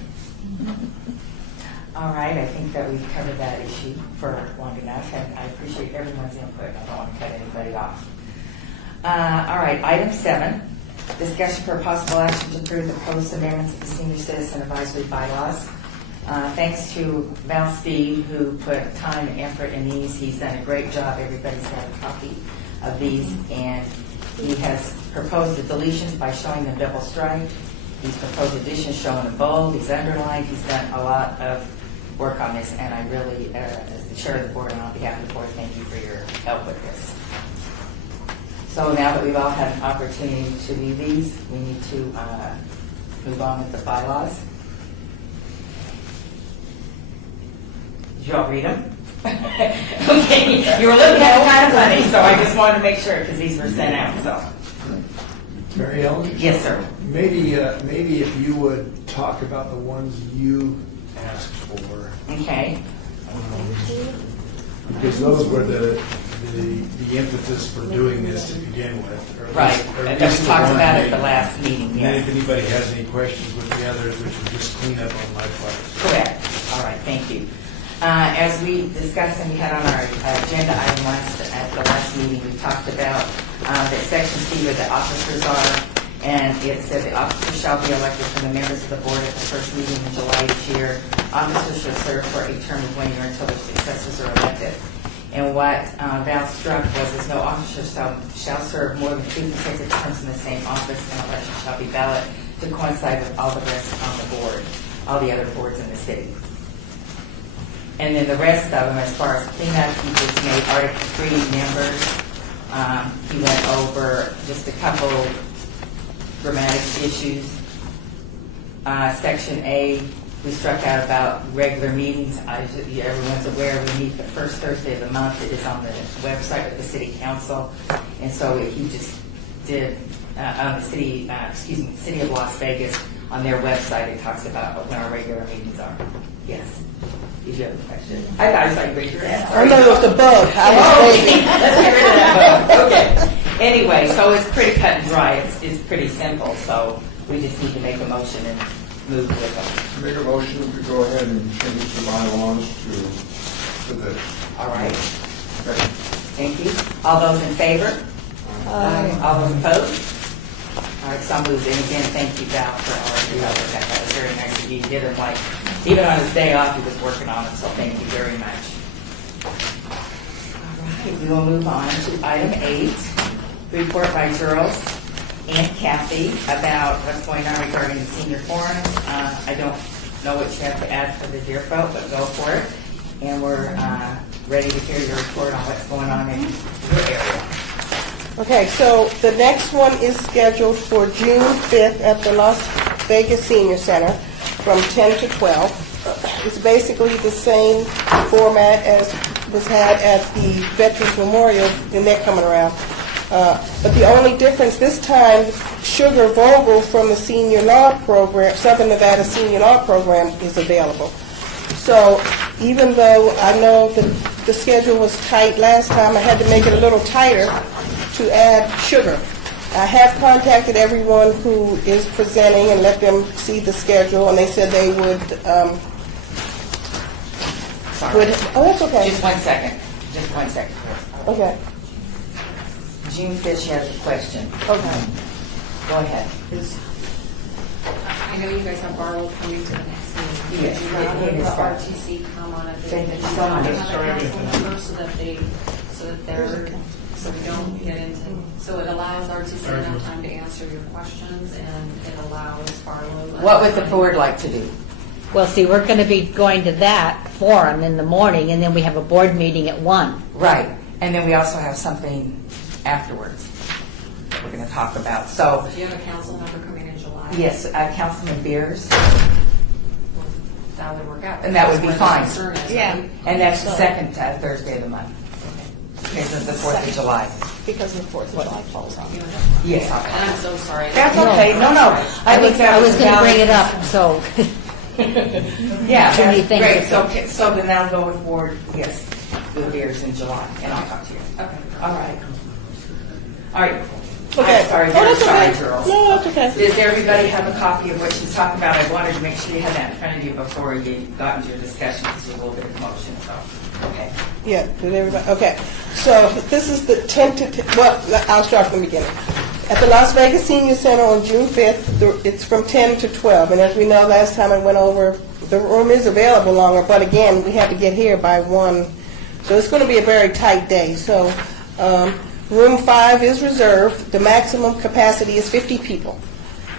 All right, I think that we've covered that issue for long enough, and I appreciate everyone's input. I don't want to cut anybody off. All right, item 7, discussion for possible action to approve the proposed amendments to the Senior Citizen Advisory Bylaws. Thanks to Val Steve, who put time and effort in these. He's done a great job. Everybody's got a copy of these, and he has proposed the deletions by showing them double striped. He's proposed additions showing them bold. He's underlined. He's done a lot of work on this, and I really, as the chair of the board and on behalf of the board, thank you for your help with this. So now that we've all had an opportunity to view these, we need to move on with the bylaws. Did you all read them? Okay, you were looking at it kind of funny, so I just wanted to make sure because these were sent out, so. Mary Ellen? Yes, sir. Maybe if you would talk about the ones you asked for. Okay. Because those were the impetus for doing this to begin with. Or at Right, least- or at and least we the talked one about it maybe. at the last meeting, And then yes. if anybody has any questions with the others, which would just clean up on my part. Correct. All right, thank you. As we discussed and we had on our agenda item at the last meeting, we talked about that section C where the officers are, and it said the officers shall be elected from the members of the board at the first meeting in July each year. Officers shall serve for a term of 1 year until their successors are elected. And what Val struck was, no officer shall serve more than 2 consecutive terms in the same office, and election shall be valid to coincide with all the rest on the board, all the other boards in the city. And then the rest of them, as far as cleanup, he just made Article 3 members. He went over just a couple grammatic issues. Section A, we struck out about regular meetings. Everyone's aware we meet the first Thursday of the month. It is on the website of the city council. And so he just did, on the city of Las Vegas, on their website, it talks about when our regular meetings are. Yes. Did you have a question? I thought I saw you raise your hand. I know it was the bug. Okay, let's get rid of that bug. Okay. Anyway, so it's pretty cut and dry. It's pretty simple. So we just need to make a motion and move with them. Make a motion to go ahead and change the bylaws to this. All right. Okay. Thank you. All those in favor? All those opposed? All right, so moved. And again, thank you, Val, for all of your help with that. That was very nice of you. You did it like, even on his day off, he was working on it, so thank you very much. All right, we will move on to item 8, report by Charles and Kathy about what's going on regarding the senior forum. I don't know what you have to add for the dear folk, but go for it. And we're ready to hear your report on what's going on in your area. Okay, so the next one is scheduled for June 5th at the Las Vegas Senior Center from 10 to 12. It's basically the same format as was had at the Veterans Memorial, and they're coming around. But the only difference this time, Sugar Vogel from the Senior Law Program, Southern Nevada Senior Law Program, is available. So even though I know the schedule was tight last time, I had to make it a little tighter to add Sugar. I have contacted everyone who is presenting and let them see the schedule, and they said they would. Sorry. Oh, that's okay. Just 1 second. Just 1 second. Okay. June 5th, she has a question. Okay. Go ahead. I know you guys have Barlow coming to the next meeting. Yes, Would you rather it is the fine. RTC come on a Thank day you that so much. another council member so we don't get into, so it allows RTC enough time to answer your questions, and it allows Barlow. What would the board like to do? Well, see, we're going to be going to that forum in the morning, and then we have a board meeting at 1. Right. And then we also have something afterwards that we're going to talk about. So, Do you have a council member coming in July? yes, Councilman Beers, That would work out. and that would be That's where fine. the concern is, Yeah. right? And that's the second Thursday of the month. Because of the 4th of July. Because the 4th of July falls on. Yes. And I'm so sorry. That's okay. No. I think that was going to valid- bring it up, so. Yeah, Too many that's things great. to So then I'll go with Ward, yes, with Beers in July, and I'll talk to you. Okay. All right. All right. Okay. I'm sorry, Oh, very that's sorry, okay. girls. No, that's okay. Does everybody have a copy of what she's talking about? I wanted to make sure you had that in front of you before you got into your discussion, because there's a little bit of motion, so, okay. Yeah, did everybody, okay. So this is the tentative, well, I'll start from the beginning. At the Las Vegas Senior Center on June 5th, it's from 10 to 12. And as we know, last time I went over, the room is available longer, but again, we have to get here by 1. So it's going to be a very tight day. So room 5 is reserved. The maximum capacity is 50 people.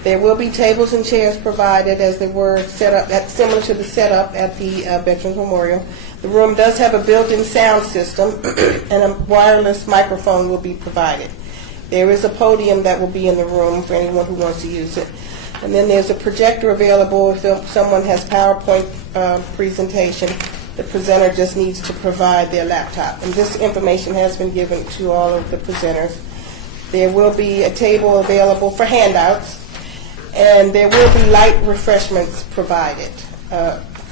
There will be tables and chairs provided as they were set up, similar to the setup at the Veterans Memorial. The room does have a built-in sound system, and a wireless microphone will be provided. There is a podium that will be in the room for anyone who wants to use it. And then there's a projector available if someone has PowerPoint presentation. The presenter just needs to provide their laptop. And this information has been given to all of the presenters. There will be a table available for handouts, and there will be light refreshments provided.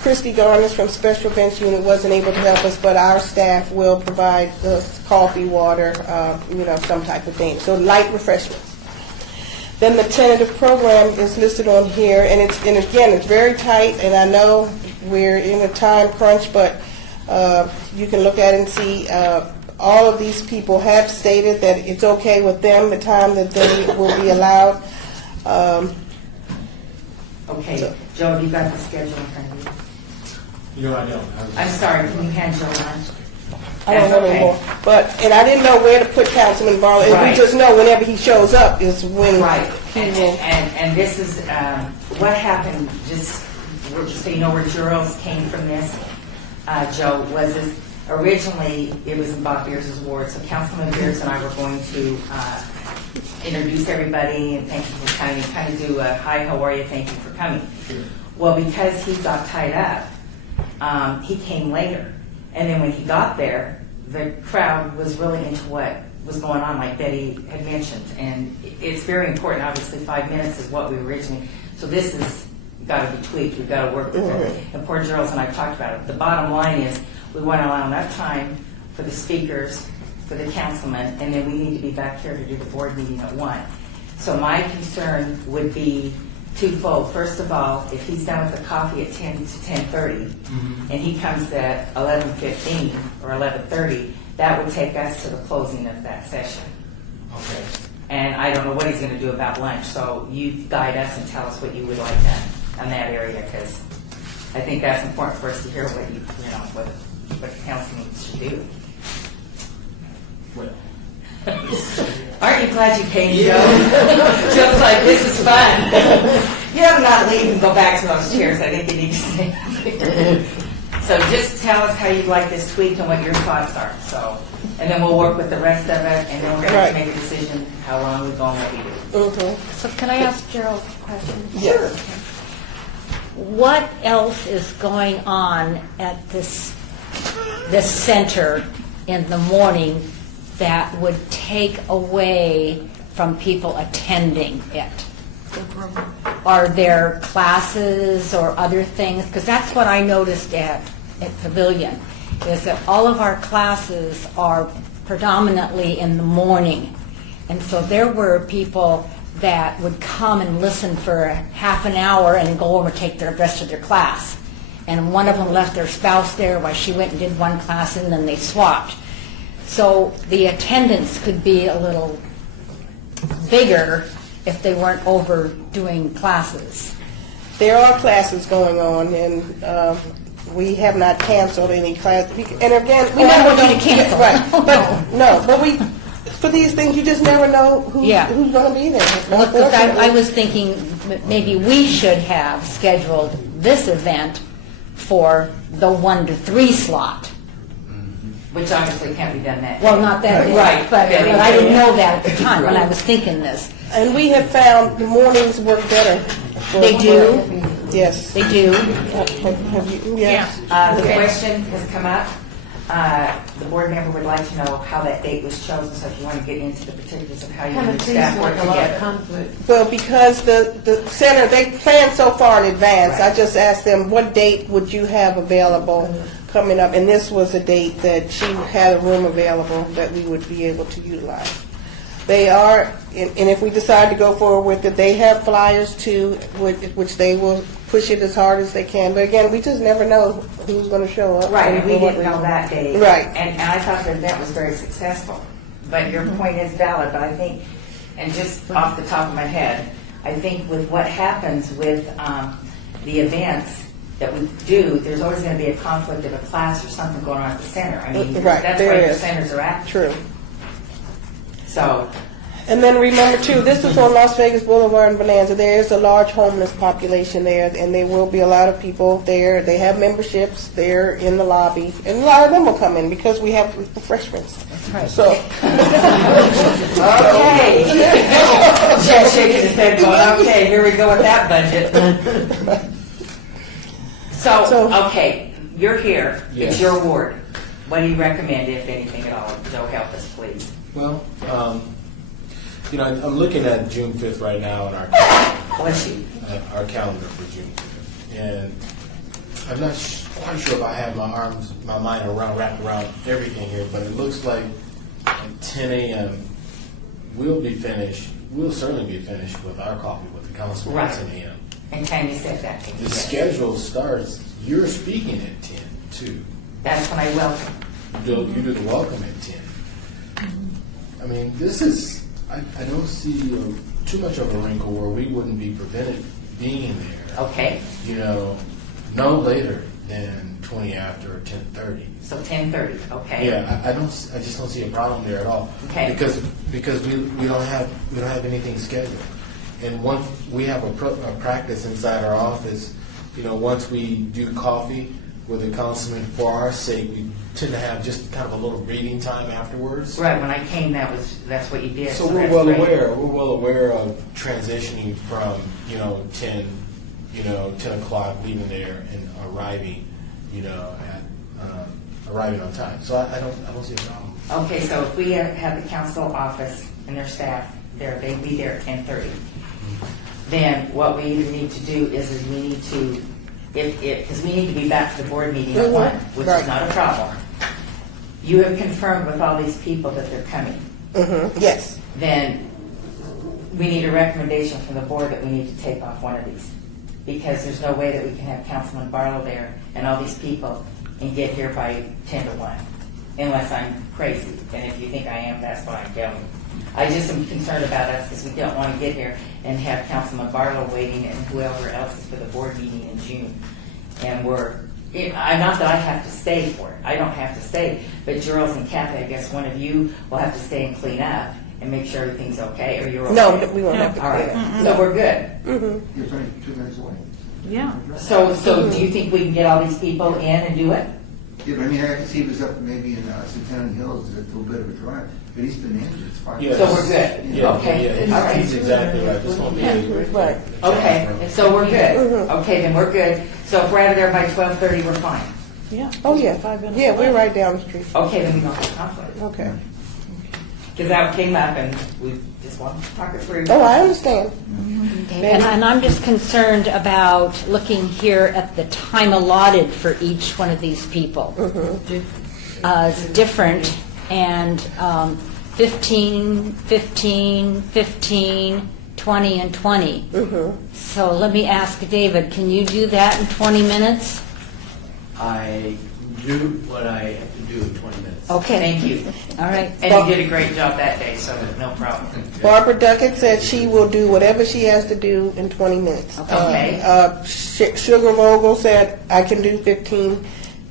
Christy Garnis from Special Bench Unit wasn't able to help us, but our staff will provide coffee, water, some type of thing. So light refreshments. Then the tentative program is listed on here, and again, it's very tight, and I know we're in a time crunch, but you can look at it and see all of these people have stated that it's okay with them, the time that they will be allowed. Okay, Joe, you got the schedule in front of you? You know, I don't. I'm sorry, can you hand Joe one? I don't That's know okay. anymore. And I didn't know where to put Councilman Barlow, and Right. we just know whenever he shows up is when Right, he and, will. and this is, what happened, just so you know where Juros came from this, Joe, was this, originally, it was in Bob Beers' ward, so Councilman Beers and I were going to introduce everybody and thank you for coming, kind of do a, hi, how are you, thank you for coming. Well, because he got tied up, he came later. And then when he got there, the crowd was really into what was going on, like Betty had mentioned. And it's very important, obviously, 5 minutes is what we originally, so this has got to be tweaked, we've got to work with it. And poor Gerald and I talked about it. The bottom line is, we want to allow enough time for the speakers, for the councilman, and then we need to be back here to do the board meeting at 1. So my concern would be twofold. First of all, if he's done with the coffee at 10 to 10:30, and he comes at 11:15 or 11:30, that would take us to the closing of that session. Okay. And I don't know what he's going to do about lunch, so you guide us and tell us what you would like done on that area, because I think that's important for us to hear what what the council should do. Well, Aren't you glad you came, Joe? Joe's like, this is fun. You have to not leave and go back to those chairs. I think you need to stay. So just tell us how you'd like this tweaked and what your thoughts are. So, and then we'll work with the rest of it, and then we're going Right. to make a decision how long we go and what we do. Mhm. So can I ask Gerald a question? Sure. What else is going on at this center in the morning that would take away from people attending it? Are there classes or other things? Because that's what I noticed at Pavilion, is that all of our classes are predominantly in the morning. And so there were people that would come and listen for half an hour and go over and take the rest of their class. And one of them left their spouse there while she went and did one class, and then they swapped. So the attendance could be a little bigger if they weren't overdoing classes. There are classes going on, and we have not canceled any class. And again, we Oh, I never don't want know. you to cancel. Right, but no, but we, for these things, you just never know who's going to be there. Well, 'cause I Unfortunately. was thinking maybe we should have scheduled this event for the 1 to 3 slot. Which obviously can't be done that Well, day. not that day, Right. but I didn't know that at the time when I was thinking this. And we have found the mornings work better. They do? Yes. They do? Have you? Yes. The question has come up. The board member would like to know how that date was chosen, so if you want to get into the particulars of how you Kind and of staff seems work like a lot of together. conflict. Well, because the center, they plan so far in advance, Right. I just asked them, what date would you have available coming up? And this was a date that she had a room available that we would be able to utilize. They are, and if we decide to go forward with it, they have flyers too, which they will push it as hard as they can. But again, we just never know who's going to show up. Right, and we for what didn't know that day. Right. And I thought the event was very successful. But your point is valid, but I think, and just off the top of my head, I think with what happens with the events that we do, there's always going to be a conflict of a class or something going on at the center. I mean, Right, that's there why the is. centers are active. True. So, And then remember too, this is on Las Vegas Boulevard and Bonanza. There is a large homeless population there, and there will be a lot of people there. They have memberships there in the lobby, and a lot of them will come in because we have refreshments. That's right. So, okay. Jeff's shaking his head going, okay, here we go with that budget. So, okay, you're here. Yes. It's your ward. What do you recommend, if anything at all? Joe, help us, please. well, I'm looking at June 5th right now in Bless you. our calendar for June 5th. And I'm not quite sure if I have my mind wrapped around everything here, but it looks like at 10 a.m. we'll certainly be finished with our coffee with the council Right. at 10 a.m. And Tanya said that. The schedule starts, you're speaking at 10 too. That's when I welcome. You do the welcome at 10. I mean, this is, I don't see too much of a wrinkle where we wouldn't be prevented being there. Okay. No later than 20 after 10:30. So 10:30, okay? Yeah, I just don't see a problem there at all. Okay. Because we don't have anything scheduled, and once we have a practice inside our office, once we do coffee with the councilman for our sake, we tend to have just kind of a little reading time afterwards. Right, when I came, that's what you did. So we're that's well great. aware. We're well aware of transitioning from 10 o'clock, leaving there and arriving, arriving on time. So I don't see a problem. Okay, so if we have the council office and their staff there, they'd be there at 10:30. Then what we either need to do is we need to, because we need to be back to the board meeting at 1, which is not a problem. You have confirmed with all these people that they're coming. Yes. Then we need a recommendation from the board that we need to take off one of these. Because there's no way that we can have Councilman Barlow there and all these people and get here by 10 to 1, unless I'm crazy. And if you think I am, that's what I'm telling you. I just am concerned about us because we don't want to get here and have Councilman Barlow waiting and whoever else is for the board meeting in June. And not that I have to stay for it. I don't have to stay. But Gerald and Kathy, I guess one of you will have to stay and clean up and make sure everything's okay, or you're okay. No, we won't have to All clean right. up. So we're good. You're 2 minutes away. Yeah. So do you think we can get all these people in and do it? Yeah, but I mean, I can see if it's up maybe in Centennial Hills, it's a little bit of a drive. But East Benicia, it's 5 Yes. So we're good? Yeah, Okay. yeah, All right. he's exactly right. This won't be Right. Okay, so we're good. Okay, then we're good. So if we're out of there by 12:30, we're fine. Yeah. Oh, yeah. 5 minutes. Yeah, we're right down the street. Okay, then we don't have conflict. Okay. Because that came up and we just wanted to talk it through. Oh, I understand. And I'm just concerned about looking here at the time allotted for each one of these people. It's different, and 15, 15, 15, 20, and 20. So let me ask David, can you do that in 20 minutes? I do what I have to do in 20 minutes. Okay. Thank you. All right. And you did a great job that day, so no problem. Barbara Duckett said she will do whatever she has to do in 20 minutes. Okay. Sugar Vogel said, I can do 15.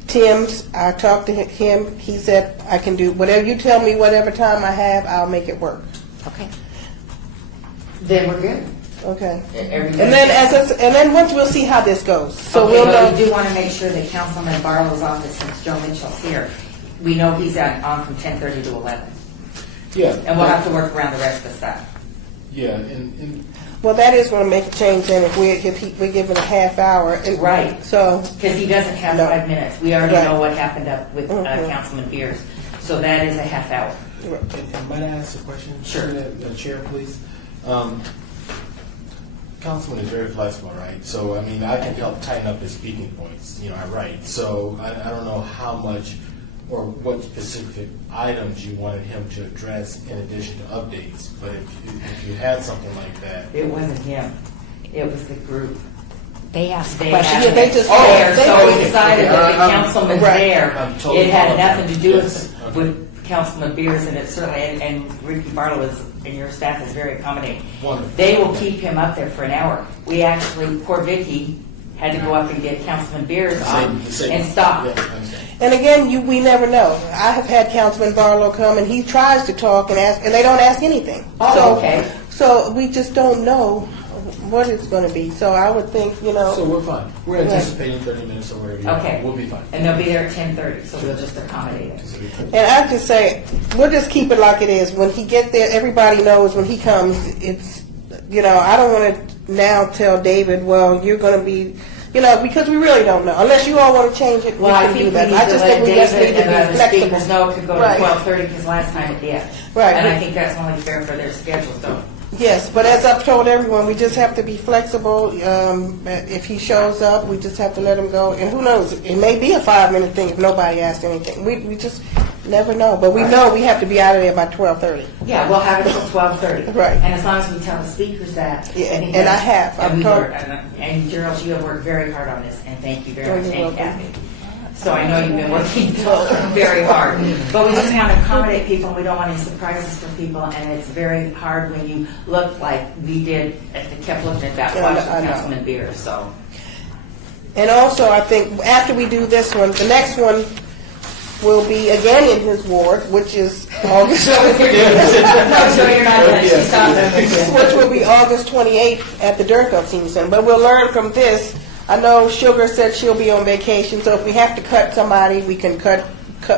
Tim's, I talked to him, he said, I can do whatever you tell me, whatever time I have, I'll make it work. Okay. Then we're good. Okay. Everything. And then once we'll see how this goes. So Okay, we'll but know. we do want to make sure that Councilman Barlow's office, since Joe Mitchell's here, we know he's on from 10:30 to 11. Yeah. And we'll have to work around the rest of the stuff. Yeah, and Well, that is going to make a change then if we're given a half hour. And Right. So. Because he doesn't have No. 5 minutes. We already Right. know what happened up with Councilman Beers. So that is a half hour. And might I ask a question? Sure. Chair, please. Councilman is very flexible, right? So, I mean, I can help tighten up his speaking points, I write. So I don't know how much or what specific items you wanted him to address in addition to updates. But if you had something like that. It wasn't him. It was the group. They asked They questions. asked Yeah, they just- they are so they- excited that the councilman's Right. there. I'm totally It had following nothing that. to do Yes. Okay. with Councilman Beers, and it certainly, and Ricky Barlow is, and your staff is very accommodating. Wonderful. They will keep him up there for an hour. We actually, poor Vicky, had to go up and get Councilman Beers on and stop. Yeah, I understand. And again, we never know. I have had Councilman Barlow come and he tries to talk and ask, and they don't ask anything. Oh, So- okay. So we just don't know what it's going to be. So I would think, So we're fine. We're anticipating 30 minutes or whatever. You Okay. want. We'll be fine. And they'll be there at 10:30, so we'll just accommodate it. and I just say, we'll just keep it like it is. When he gets there, everybody knows when he comes, it's, I don't want to now tell David, well, you're going to be, because we really don't know. Unless you all want to change it, Well, I we can think do we that. need I to just let think we just need David to and be the flexible. speakers know it could go to Right. 12:30, because last time it did. Right. And I think that's only fair for their schedules, though. Yes, but as I've told everyone, we just have to be flexible. If he shows up, we just have to let him go. And who knows? It may be a 5-minute thing if nobody asks anything. We just never know. But we know we have to be out of there by 12:30. Yeah, we'll have it until 12:30. Right. And as long as we tell the speakers that. Yeah, think and I that's- have. I've And, we told- work- and Gerald, you have worked very hard on this, and thank you Oh, very much, you're and welcome. Kathy. So I know you've been working very hard. But we just want to accommodate people, and we don't want any surprises for people, and it's very hard when you look like we did, kept looking at that, Yeah, watching I know. Councilman Beers, so. And also, I think after we do this one, the next one will be again in his ward, which is August. No, so you're not done. She stopped. Which will be August 28th at the Derncoat Senior Center. But we'll learn from this. I know Sugar said she'll be on vacation, so if we have to cut somebody, we can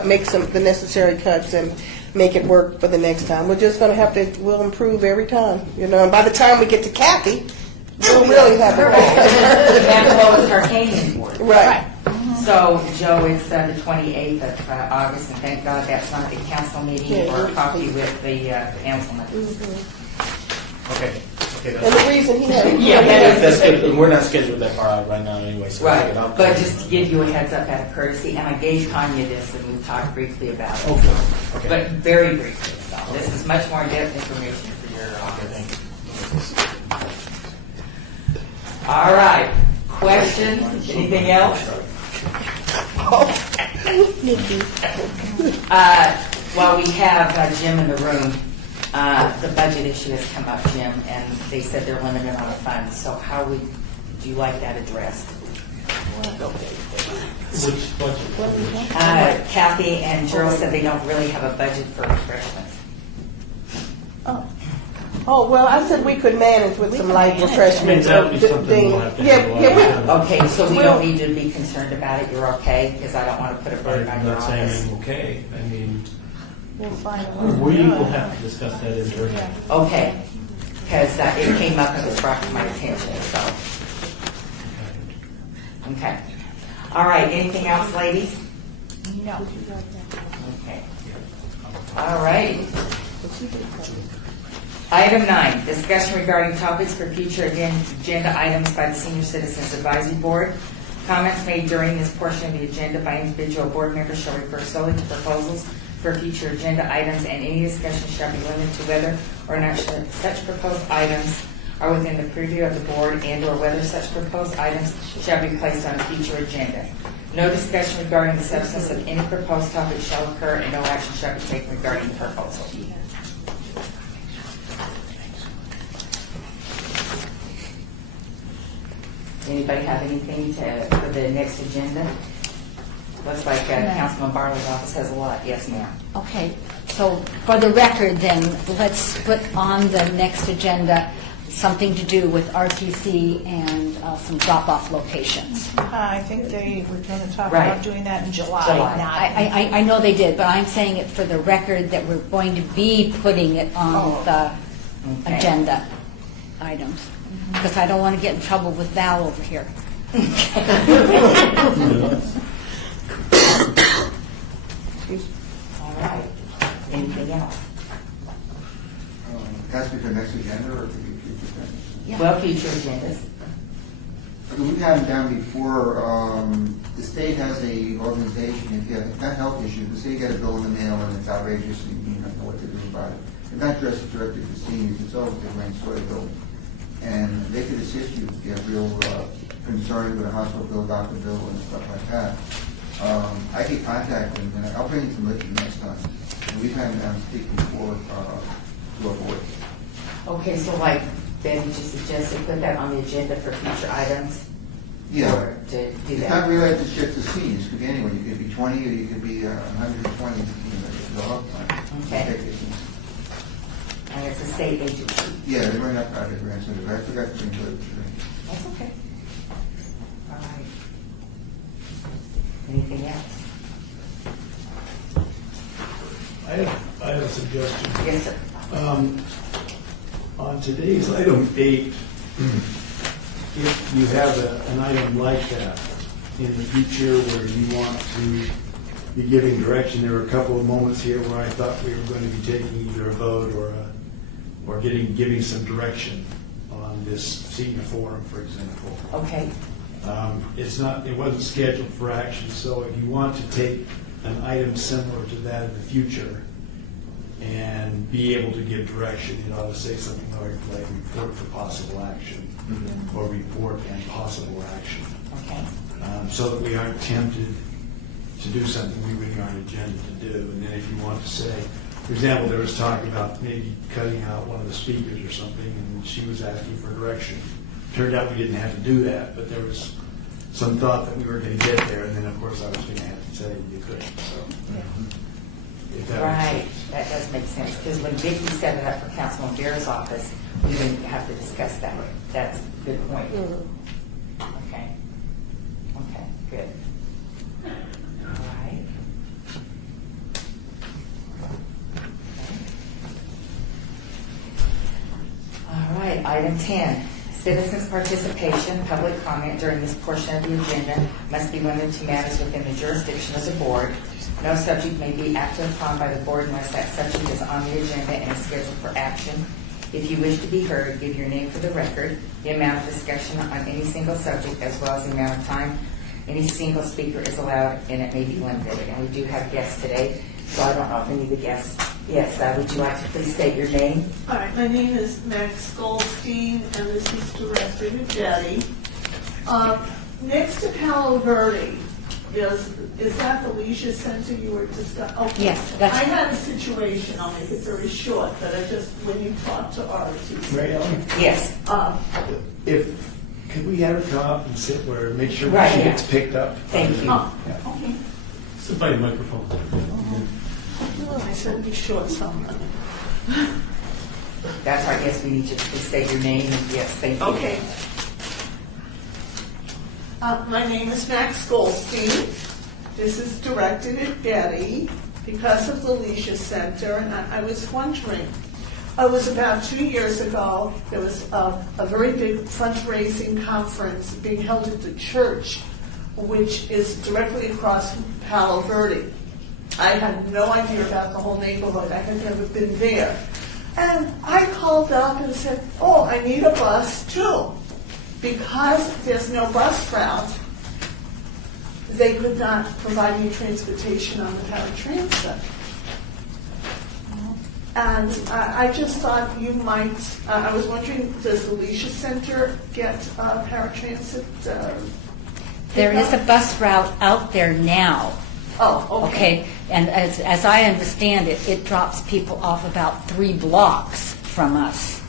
make the necessary cuts and make it work for the next time. We're just going to have to, we'll improve every time, you know. And by the time we get to Kathy, we'll really have it right. Angelo is Arcadian board. Right. So, Joe, it's the 28th of August, and thank God that's not a council meeting or a coffee with the councilman. Okay. Okay. And the reason he had... Yeah, that is- That's good. And we're not scheduled that far out right now anyway. So I Right, figured I'll- but just to give you a heads up out of courtesy, and I gave Tanya this, and we talked briefly about it. Okay. But very briefly. So this is much more in-depth information for your office. All right. Questions? Anything else? While we have Jim in the room, the budget issue has come up, Jim, and they said they're limited on the funds. So how would you like that addressed? Which budget? Kathy and Gerald said they don't really have a budget for refreshments. Oh, well, I said we could manage with some light refreshments. I mean, that'd be something we'll have to handle out. Okay, so we don't need to be concerned about it. You're okay? Because I don't want to put a burden on I'm your not saying office. I'm okay. I mean, We'll find out. we will have to discuss that internally. Okay, because it came up and was brought to my attention, so. Okay. All right, anything else, ladies? No. Okay. All right. Item 9, discussion regarding topics for future agenda items by the Senior Citizens Advisory Board. Comments made during this portion of the agenda by individual board members shall refer solely to proposals for future agenda items, and any discussion shall be limited to whether or not such proposed items are within the purview of the board and/or whether such proposed items shall be placed on a future agenda. No discussion regarding the substance of any proposed topic shall occur, and no action shall be taken regarding the proposal. Anybody have anything for the next agenda? Looks like Councilman Barlow's office has a lot. Yes, ma'am. Okay, so for the record then, let's put on the next agenda something to do with RTC and some drop-off locations. I think they were going to talk Right. about doing that in July. July. not- I know they did, but I'm saying it for the record that we're going to be putting it on the Okay. agenda items, because I don't want to get in trouble with Val over here. All right. Anything else? Has to be the next agenda or could be future things? Well, future agendas. We've had it down before, the state has a organization, if you have got health issues, the state get a bill in the mail and it's outrageous and you don't know what to do about it. If not directed to seniors, it's always the Wayne Soy bill. And they could assist you if you have real concern with a hospital bill, doctor bill, and stuff like that. I can contact them, and I'll bring you some literature next time. And we've had them speak before to our board. Okay, so like Betty just suggested, put that on the agenda for future items? Yeah. Or to do It's that? not related to shift to seniors, it could be anyone, you could be 20 or you could be 120, you know, the whole time. Okay. And it's a state agency? Yeah, they run up private grants, but I forgot to bring literature. That's okay. All right. Anything else? I have a suggestion. Yes, sir. On today's item 8, if you have an item like that in the future where you want to be giving direction, there were a couple of moments here where I thought we were going to be taking either a vote or giving some direction on this senior forum, for example. Okay. It wasn't scheduled for action, so if you want to take an item similar to that in the future and be able to give direction, you ought to say something like report for possible action or report and possible action. Okay. So that we aren't tempted to do something we really aren't intended to do. And then if you want to say, for example, there was talk about maybe cutting out one of the speakers or something, and she was asking for direction. Turned out we didn't have to do that, but there was some thought that we were going to get there, and then, of course, I was going to have to say you couldn't, so. If that makes Right, sense. that does make sense, because when Vicki set it up for Councilman Bear's office, we didn't have to discuss that. That's a good point. Okay. Okay, good. All right. All right, item 10, citizens' participation, public comment during this portion of the agenda must be limited to matters within the jurisdiction of the board. No subject may be acted upon by the board unless that subject is on the agenda and is scheduled for action. If you wish to be heard, give your name for the record, the amount of discussion on any single subject, as well as the amount of time any single speaker is allowed, and it may be limited. And we do have guests today, so I don't know if any of the guests. Yes, would you like to please state your name? All right, my name is Max Goldstein, and this is Director Jetty. Next to Palo Verde, is that the leisure center you were discussing? Okay. Yes, that's- I had a situation, I'll make it very short, that I just, when you talked to ROTC. Mary Ellen? Yes. Could we have her come up and sit where, make sure Right, she yeah. gets picked up? Thank you. Oh, Yeah. okay. Sit by the microphone. Oh, I said be short somewhere. That's right, yes, we need you to please state your name, and yes, thank you. Okay. My name is Max Goldstein. This is directed at Betty because of the Leisure Center, and I was wondering, it was about 2 years ago, there was a very big fundraising conference being held at the church, which is directly across from Palo Verde. I had no idea about the whole neighborhood. I had never been there. And I called up and said, oh, I need a bus too. Because there's no bus route, they could not provide me transportation on the paratransit. And I just thought you might, I was wondering, does the Leisure Center get paratransit? There is a bus route out there now. Oh, Okay, and as I understand it, it drops people off about 3 blocks from us.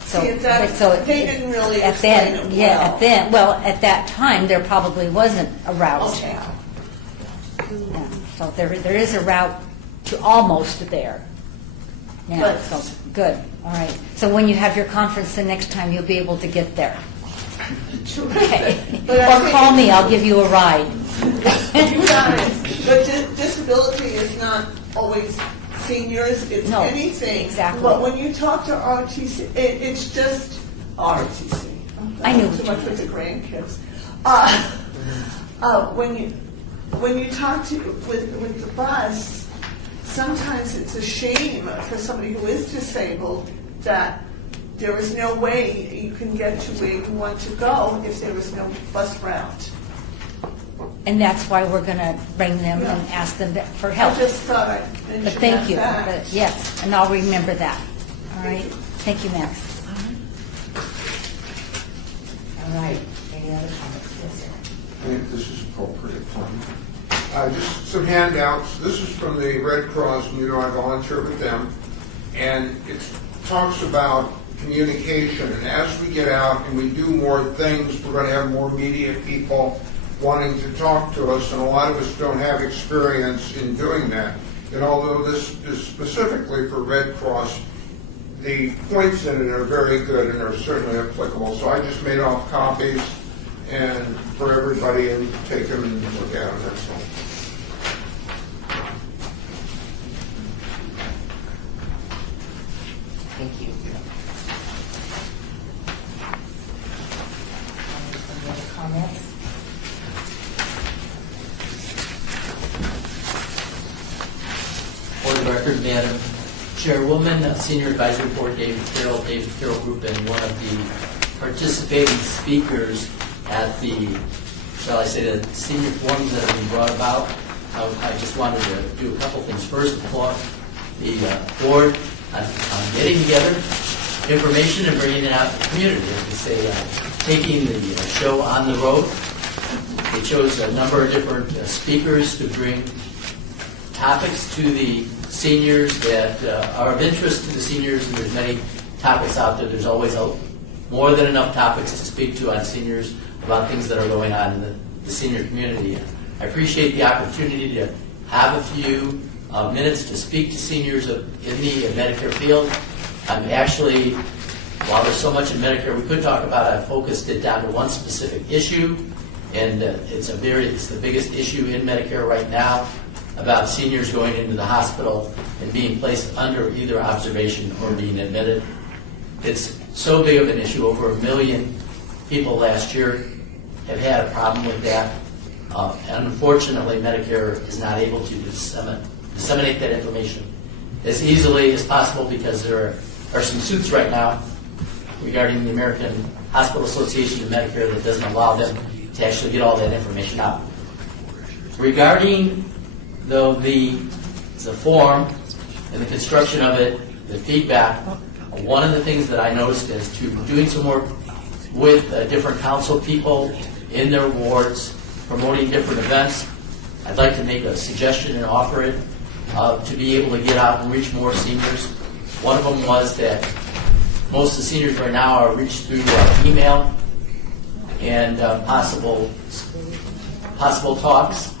See, they didn't really at explain that, it yeah, well. at that time, there probably wasn't a route. Okay. Yeah, so there is a route to almost there. Now, But- so, good, all right. So when you have your conference the next time, you'll be able to get there. Okay. But I Or think- call me, I'll give you a ride. You got it. But disability is not always seniors, it's No, anything. exactly. But when you talk to ROTC, it's just ROTC. I knew Too what much you with the grandkids. When you talk to with the bus, sometimes it's a shame for somebody who is disabled that there is no way you can get to where you want to go if there is no bus route. And that's why we're going to bring them and ask them for I help. just thought I'd But mention thank you. that. But yes, and I'll remember that. All right. Thank you, Max. All right, any other comments? Yes, sir. I think this is appropriate for me. Just some handouts. This is from the Red Cross, and you know I volunteer with them. And it talks about communication. And as we get out and we do more things, we're going to have more media people wanting to talk to us, and a lot of us don't have experience in doing that. And although this is specifically for Red Cross, the points in it are very good and are certainly applicable. So I just made off copies and for everybody and take them and look at them, that's all. Thank you. Any other comments? For the record, Madam Chairwoman, Senior Advisory Board David Carroll Group, and one of the participating speakers at the, shall I say, the senior forums that have been brought about. I just wanted to do a couple things. First, applaud the board on getting together information and bringing it out to the community. As we say, taking the show on the road. They chose a number of different speakers to bring topics to the seniors that are of interest to the seniors, and there's many topics out there. There's always more than enough topics to speak to on seniors about things that are going on in the senior community. I appreciate the opportunity to have a few minutes to speak to seniors in the Medicare field. I'm actually, while there's so much in Medicare we could talk about, I focused it down to one specific issue, and it's the biggest issue in Medicare right now, about seniors going into the hospital and being placed under either observation or being admitted. It's so big of an issue. Over 1 million people last year have had a problem with that. And unfortunately, Medicare is not able to disseminate that information as easily as possible, because there are some suits right now regarding the American Hospital Association and Medicare that doesn't allow them to actually get all that information out. Regarding, though, the form and the construction of it, the feedback, one of the things that I noticed is doing some work with different council people in their wards, promoting different events. I'd like to make a suggestion and offer it to be able to get out and reach more seniors. One of them was that most of the seniors right now are reached through email and possible talks.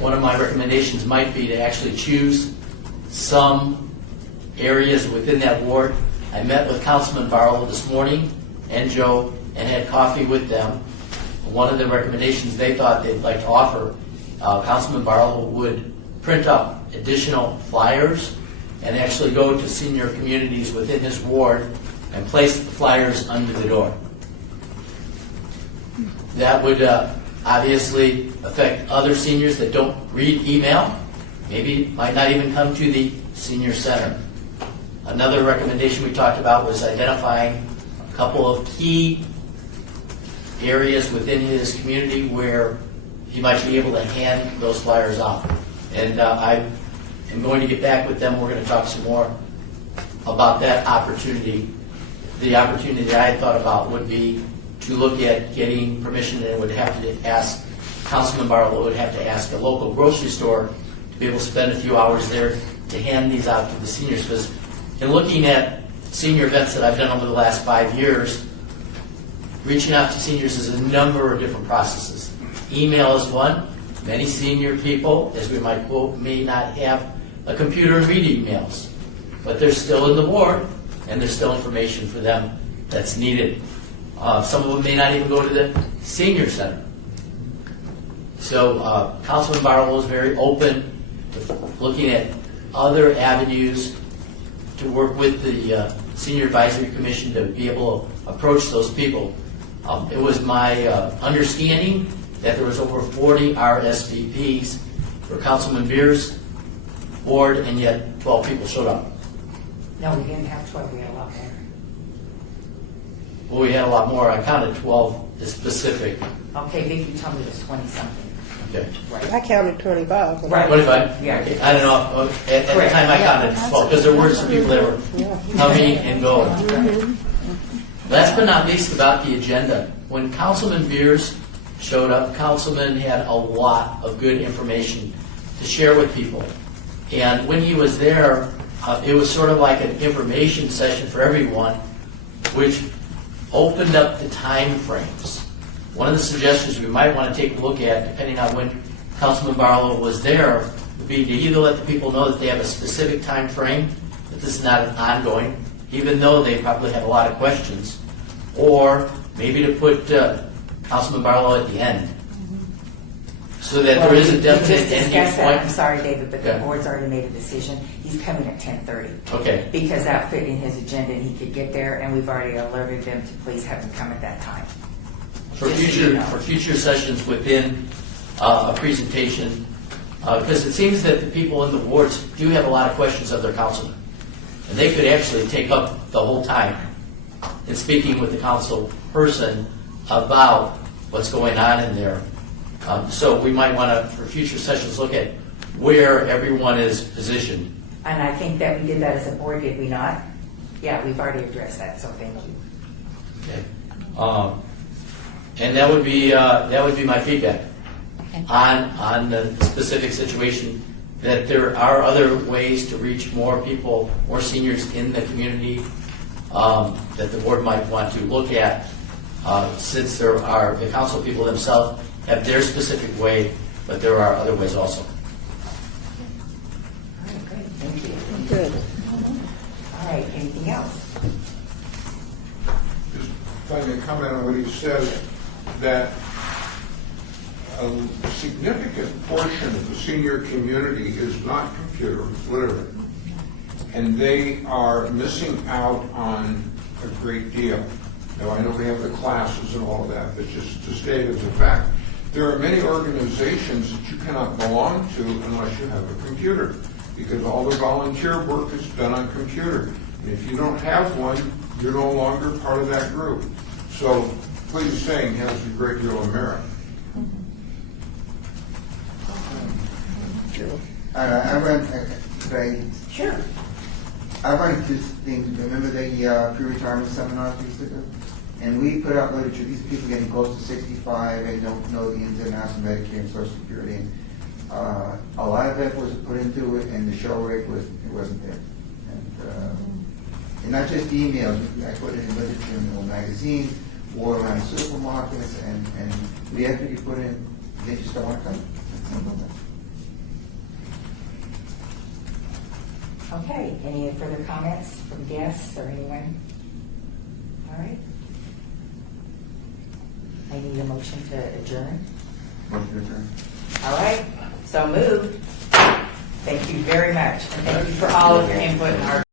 One of my recommendations might be to actually choose some areas within that ward. I met with Councilman Barlow this morning and Joe and had coffee with them. One of the recommendations they thought they'd like to offer, Councilman Barlow would print up additional flyers and actually go to senior communities within his ward and place the flyers under the door. That would obviously affect other seniors that don't read email, maybe might not even come to the senior center. Another recommendation we talked about was identifying a couple of key areas within his community where he might be able to hand those flyers out. And I am going to get back with them. We're going to talk some more about that opportunity. The opportunity that I had thought about would be to look at getting permission, and it would have to ask, Councilman Barlow would have to ask a local grocery store to be able to spend a few hours there to hand these out to the seniors. Because in looking at senior events that I've done over the last 5 years, reaching out to seniors is a number of different processes. Email is one. Many senior people, as we might quote, may not have a computer and read emails, but they're still in the ward, and there's still information for them that's needed. Some of them may not even go to the senior center. So Councilman Barlow is very open to looking at other avenues to work with the Senior Advisory Commission to be able to approach those people. It was my understanding that there was over 40 RSVPs for Councilman Beers' ward, and yet 12 people showed up. No, we didn't have 12, we had a lot more. Well, we had a lot more. I counted 12 as specific. Okay, Vic, you told me it was 20-something. Okay. I counted 25. Right. 25? Yeah. I don't know. At the time I counted 12, because there were some people that were coming and going. Last but not least, about the agenda. When Councilman Beers showed up, Councilman had a lot of good information to share with people. And when he was there, it was sort of like an information session for everyone, which opened up the time frames. One of the suggestions we might want to take a look at, depending on when Councilman Barlow was there, would be to either let the people know that they have a specific time frame, that this is not an ongoing, even though they probably have a lot of questions, or maybe to put Councilman Barlow at the end, so that there is a definite ending point. I'm sorry, David, but Okay. the board's already made a decision. He's coming at 10:30. Okay. Because that fit in his agenda and he could get there, and we've already alerted them to please have him come at that time. For Just so you know. future sessions within a presentation, because it seems that the people in the wards do have a lot of questions of their councilman, and they could actually take up the whole time in speaking with the council person about what's going on in there. So we might want to, for future sessions, look at where everyone is positioned. And I think that we did that as a board, did we not? Yeah, we've already addressed that, so thank you. Okay. And that would be my feedback on the specific situation, that there are other ways to reach more people, more seniors in the community. that the board might want to look at, since there are, the council people themselves have their specific way, but there are other ways also. All right, great, thank you. Good. All right, anything else? Just if I may comment on what he said, that a significant portion of the senior community is not computer literate, and they are missing out on a great deal. Now, I know we have the classes and all of that, but just to state as a fact, there are many organizations that you cannot belong to unless you have a computer, because all the volunteer work is done on computer. And if you don't have one, you're no longer part of that group. So please saying has a great deal of merit. I run, Sure. I run into things, remember the pre-retirement seminars we used to do? And we put out literature, these people getting close to 65 and don't know the ins and outs of Medicare and Social Security. And, a lot of effort was put into it, and the show rate wasn't there. And not just emails, I put it in literature in the magazines, wore around supermarkets, and the effort you put in, they just don't want to come. Okay, any further comments from guests or anyone? All right. I need a motion to adjourn. Motion to adjourn. All right, so moved. Thank you very much, and thank you for all of your input in our